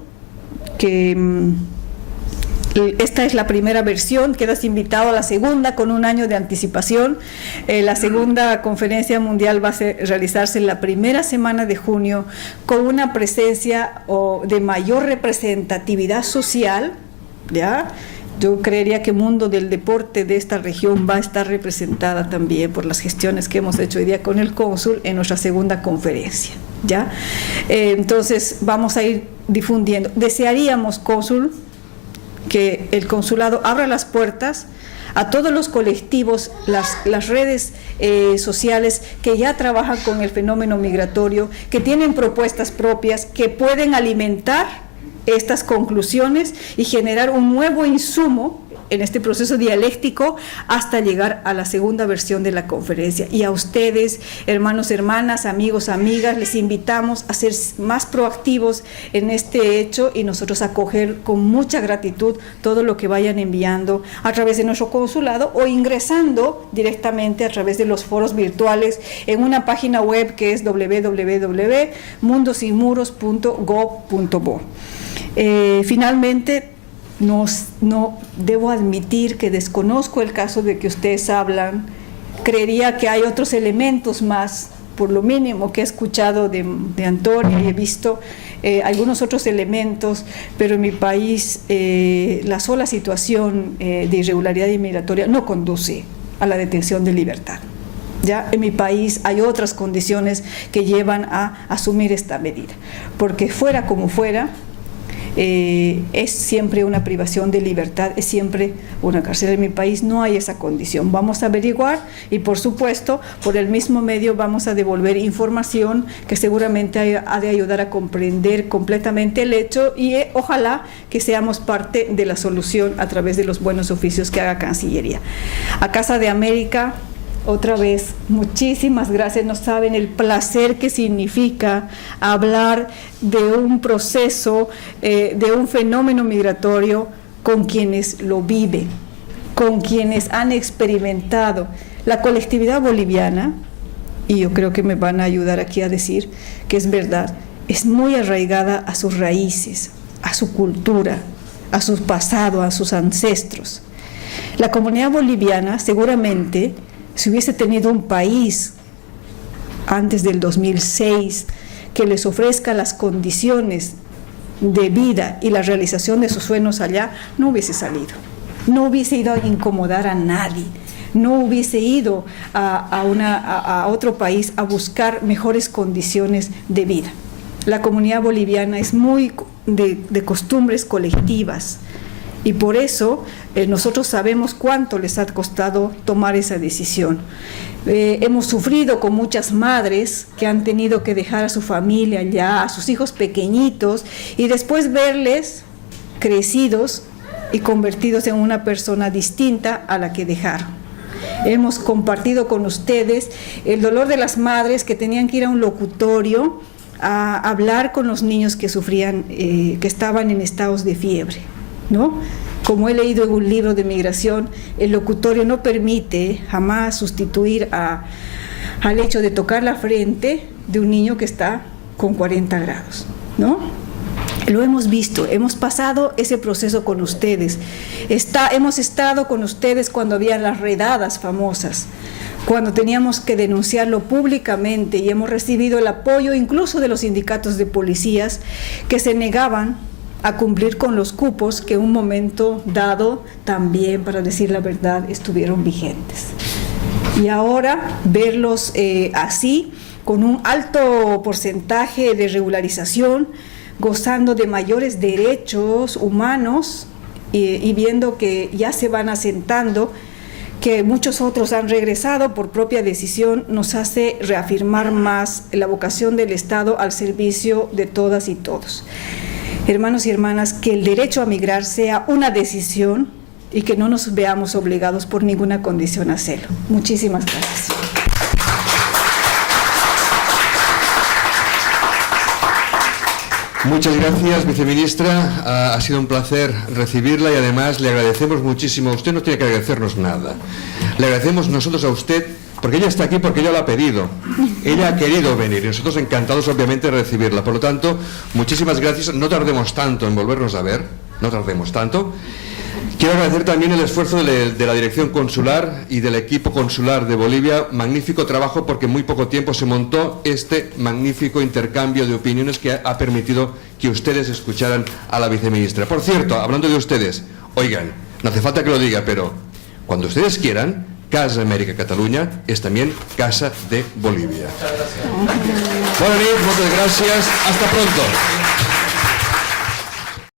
que esta es la primera versión, quedas invitado a la segunda con un año de anticipación. La segunda conferencia mundial va a realizarse en la primera semana de junio con una presencia de mayor representatividad social, ¿ya? Yo creería que el mundo del deporte de esta región va a estar representada también por las gestiones que hemos hecho hoy día con el cónsul en nuestra segunda conferencia, ¿ya? Entonces vamos a ir difundiendo. Desearíamos, cónsul, que el consulado abra las puertas a todos los colectivos, las redes sociales que ya trabajan con el fenómeno migratorio, que tienen propuestas propias, que pueden alimentar estas conclusiones y generar un nuevo insumo en este proceso dialéctico hasta llegar a la segunda versión de la conferencia. Y a ustedes, hermanos, hermanas, amigos, amigas, les invitamos a ser más proactivos en este hecho y nosotros acoger con mucha gratitud todo lo que vayan enviando a través de nuestro consulado o ingresando directamente a través de los foros virtuales en una página web que es www.mundosinmuros.gov.bo. Finalmente, no debo admitir que desconozco el caso de que ustedes hablan. Creería que hay otros elementos más, por lo mínimo que he escuchado de Antonio y he visto algunos otros elementos, pero en mi país la sola situación de irregularidad inmigratoria no conduce a la detención de libertad. Ya en mi país hay otras condiciones que llevan a asumir esta medida, porque fuera como fuera, es siempre una privación de libertad, es siempre una cárcel. En mi país no hay esa condición. Vamos a averiguar y, por supuesto, por el mismo medio vamos a devolver información que seguramente ha de ayudar a comprender completamente el hecho y ojalá que seamos parte de la solución a través de los buenos oficios que haga Cancillería. A Casa de América, otra vez, muchísimas gracias. No saben el placer que significa hablar de un proceso, de un fenómeno migratorio con quienes lo viven, con quienes han experimentado. La colectividad boliviana, y yo creo que me van a ayudar aquí a decir que es verdad, es muy arraigada a sus raíces, a su cultura, a su pasado, a sus ancestros. La comunidad boliviana seguramente, si hubiese tenido un país antes del 2006 que les ofrezca las condiciones de vida y la realización de sus sueños allá, no hubiese salido, no hubiese ido a incomodar a nadie, no hubiese ido a otro país a buscar mejores condiciones de vida. La comunidad boliviana es muy de costumbres colectivas, y por eso nosotros sabemos cuánto les ha costado tomar esa decisión. Hemos sufrido con muchas madres que han tenido que dejar a su familia allá, a sus hijos pequeñitos, y después verles crecidos y convertidos en una persona distinta a la que dejaron. Hemos compartido con ustedes el dolor de las madres que tenían que ir a un locutorio a hablar con los niños que sufrían, que estaban en estados de fiebre, ¿no? Como he leído en un libro de migración, el locutorio no permite jamás sustituir al hecho de tocar la frente de un niño que está con 40 grados, ¿no? Lo hemos visto, hemos pasado ese proceso con ustedes. Hemos estado con ustedes cuando había las redadas famosas, cuando teníamos que denunciarlo públicamente, y hemos recibido el apoyo incluso de los sindicatos de policías que se negaban a cumplir con los cupos que en un momento dado también, para decir la verdad, estuvieron vigentes. Y ahora verlos así, con un alto porcentaje de regularización, gozando de mayores derechos humanos y viendo que ya se van asentando, que muchos otros han regresado por propia decisión, nos hace reafirmar más la vocación del Estado al servicio de todas y todos. Hermanos y hermanas, que el derecho a migrar sea una decisión y que no nos veamos obligados por ninguna condición a hacerlo. Muchísimas gracias. Muchas gracias, viceministra. Ha sido un placer recibirla y además le agradecemos muchísimo. Usted no tiene que agradecernos nada. Le agradecemos nosotros a usted porque ella está aquí porque ella lo ha pedido. Ella ha querido venir y nosotros encantados obviamente de recibirla. Por lo tanto, muchísimas gracias. No tardemos tanto en volvernos a ver, no tardemos tanto. Quiero agradecer también el esfuerzo de la Dirección Consular y del equipo consular de Bolivia. Magnífico trabajo porque en muy poco tiempo se montó este magnífico intercambio de opiniones que ha permitido que ustedes escucharan a la viceministra. Por cierto, hablando de ustedes, oigan, no hace falta que lo diga, pero cuando ustedes quieran, Casa América Cataluña es también Casa de Bolivia. Muchas gracias. Buenas noches, muchas gracias. Hasta pronto.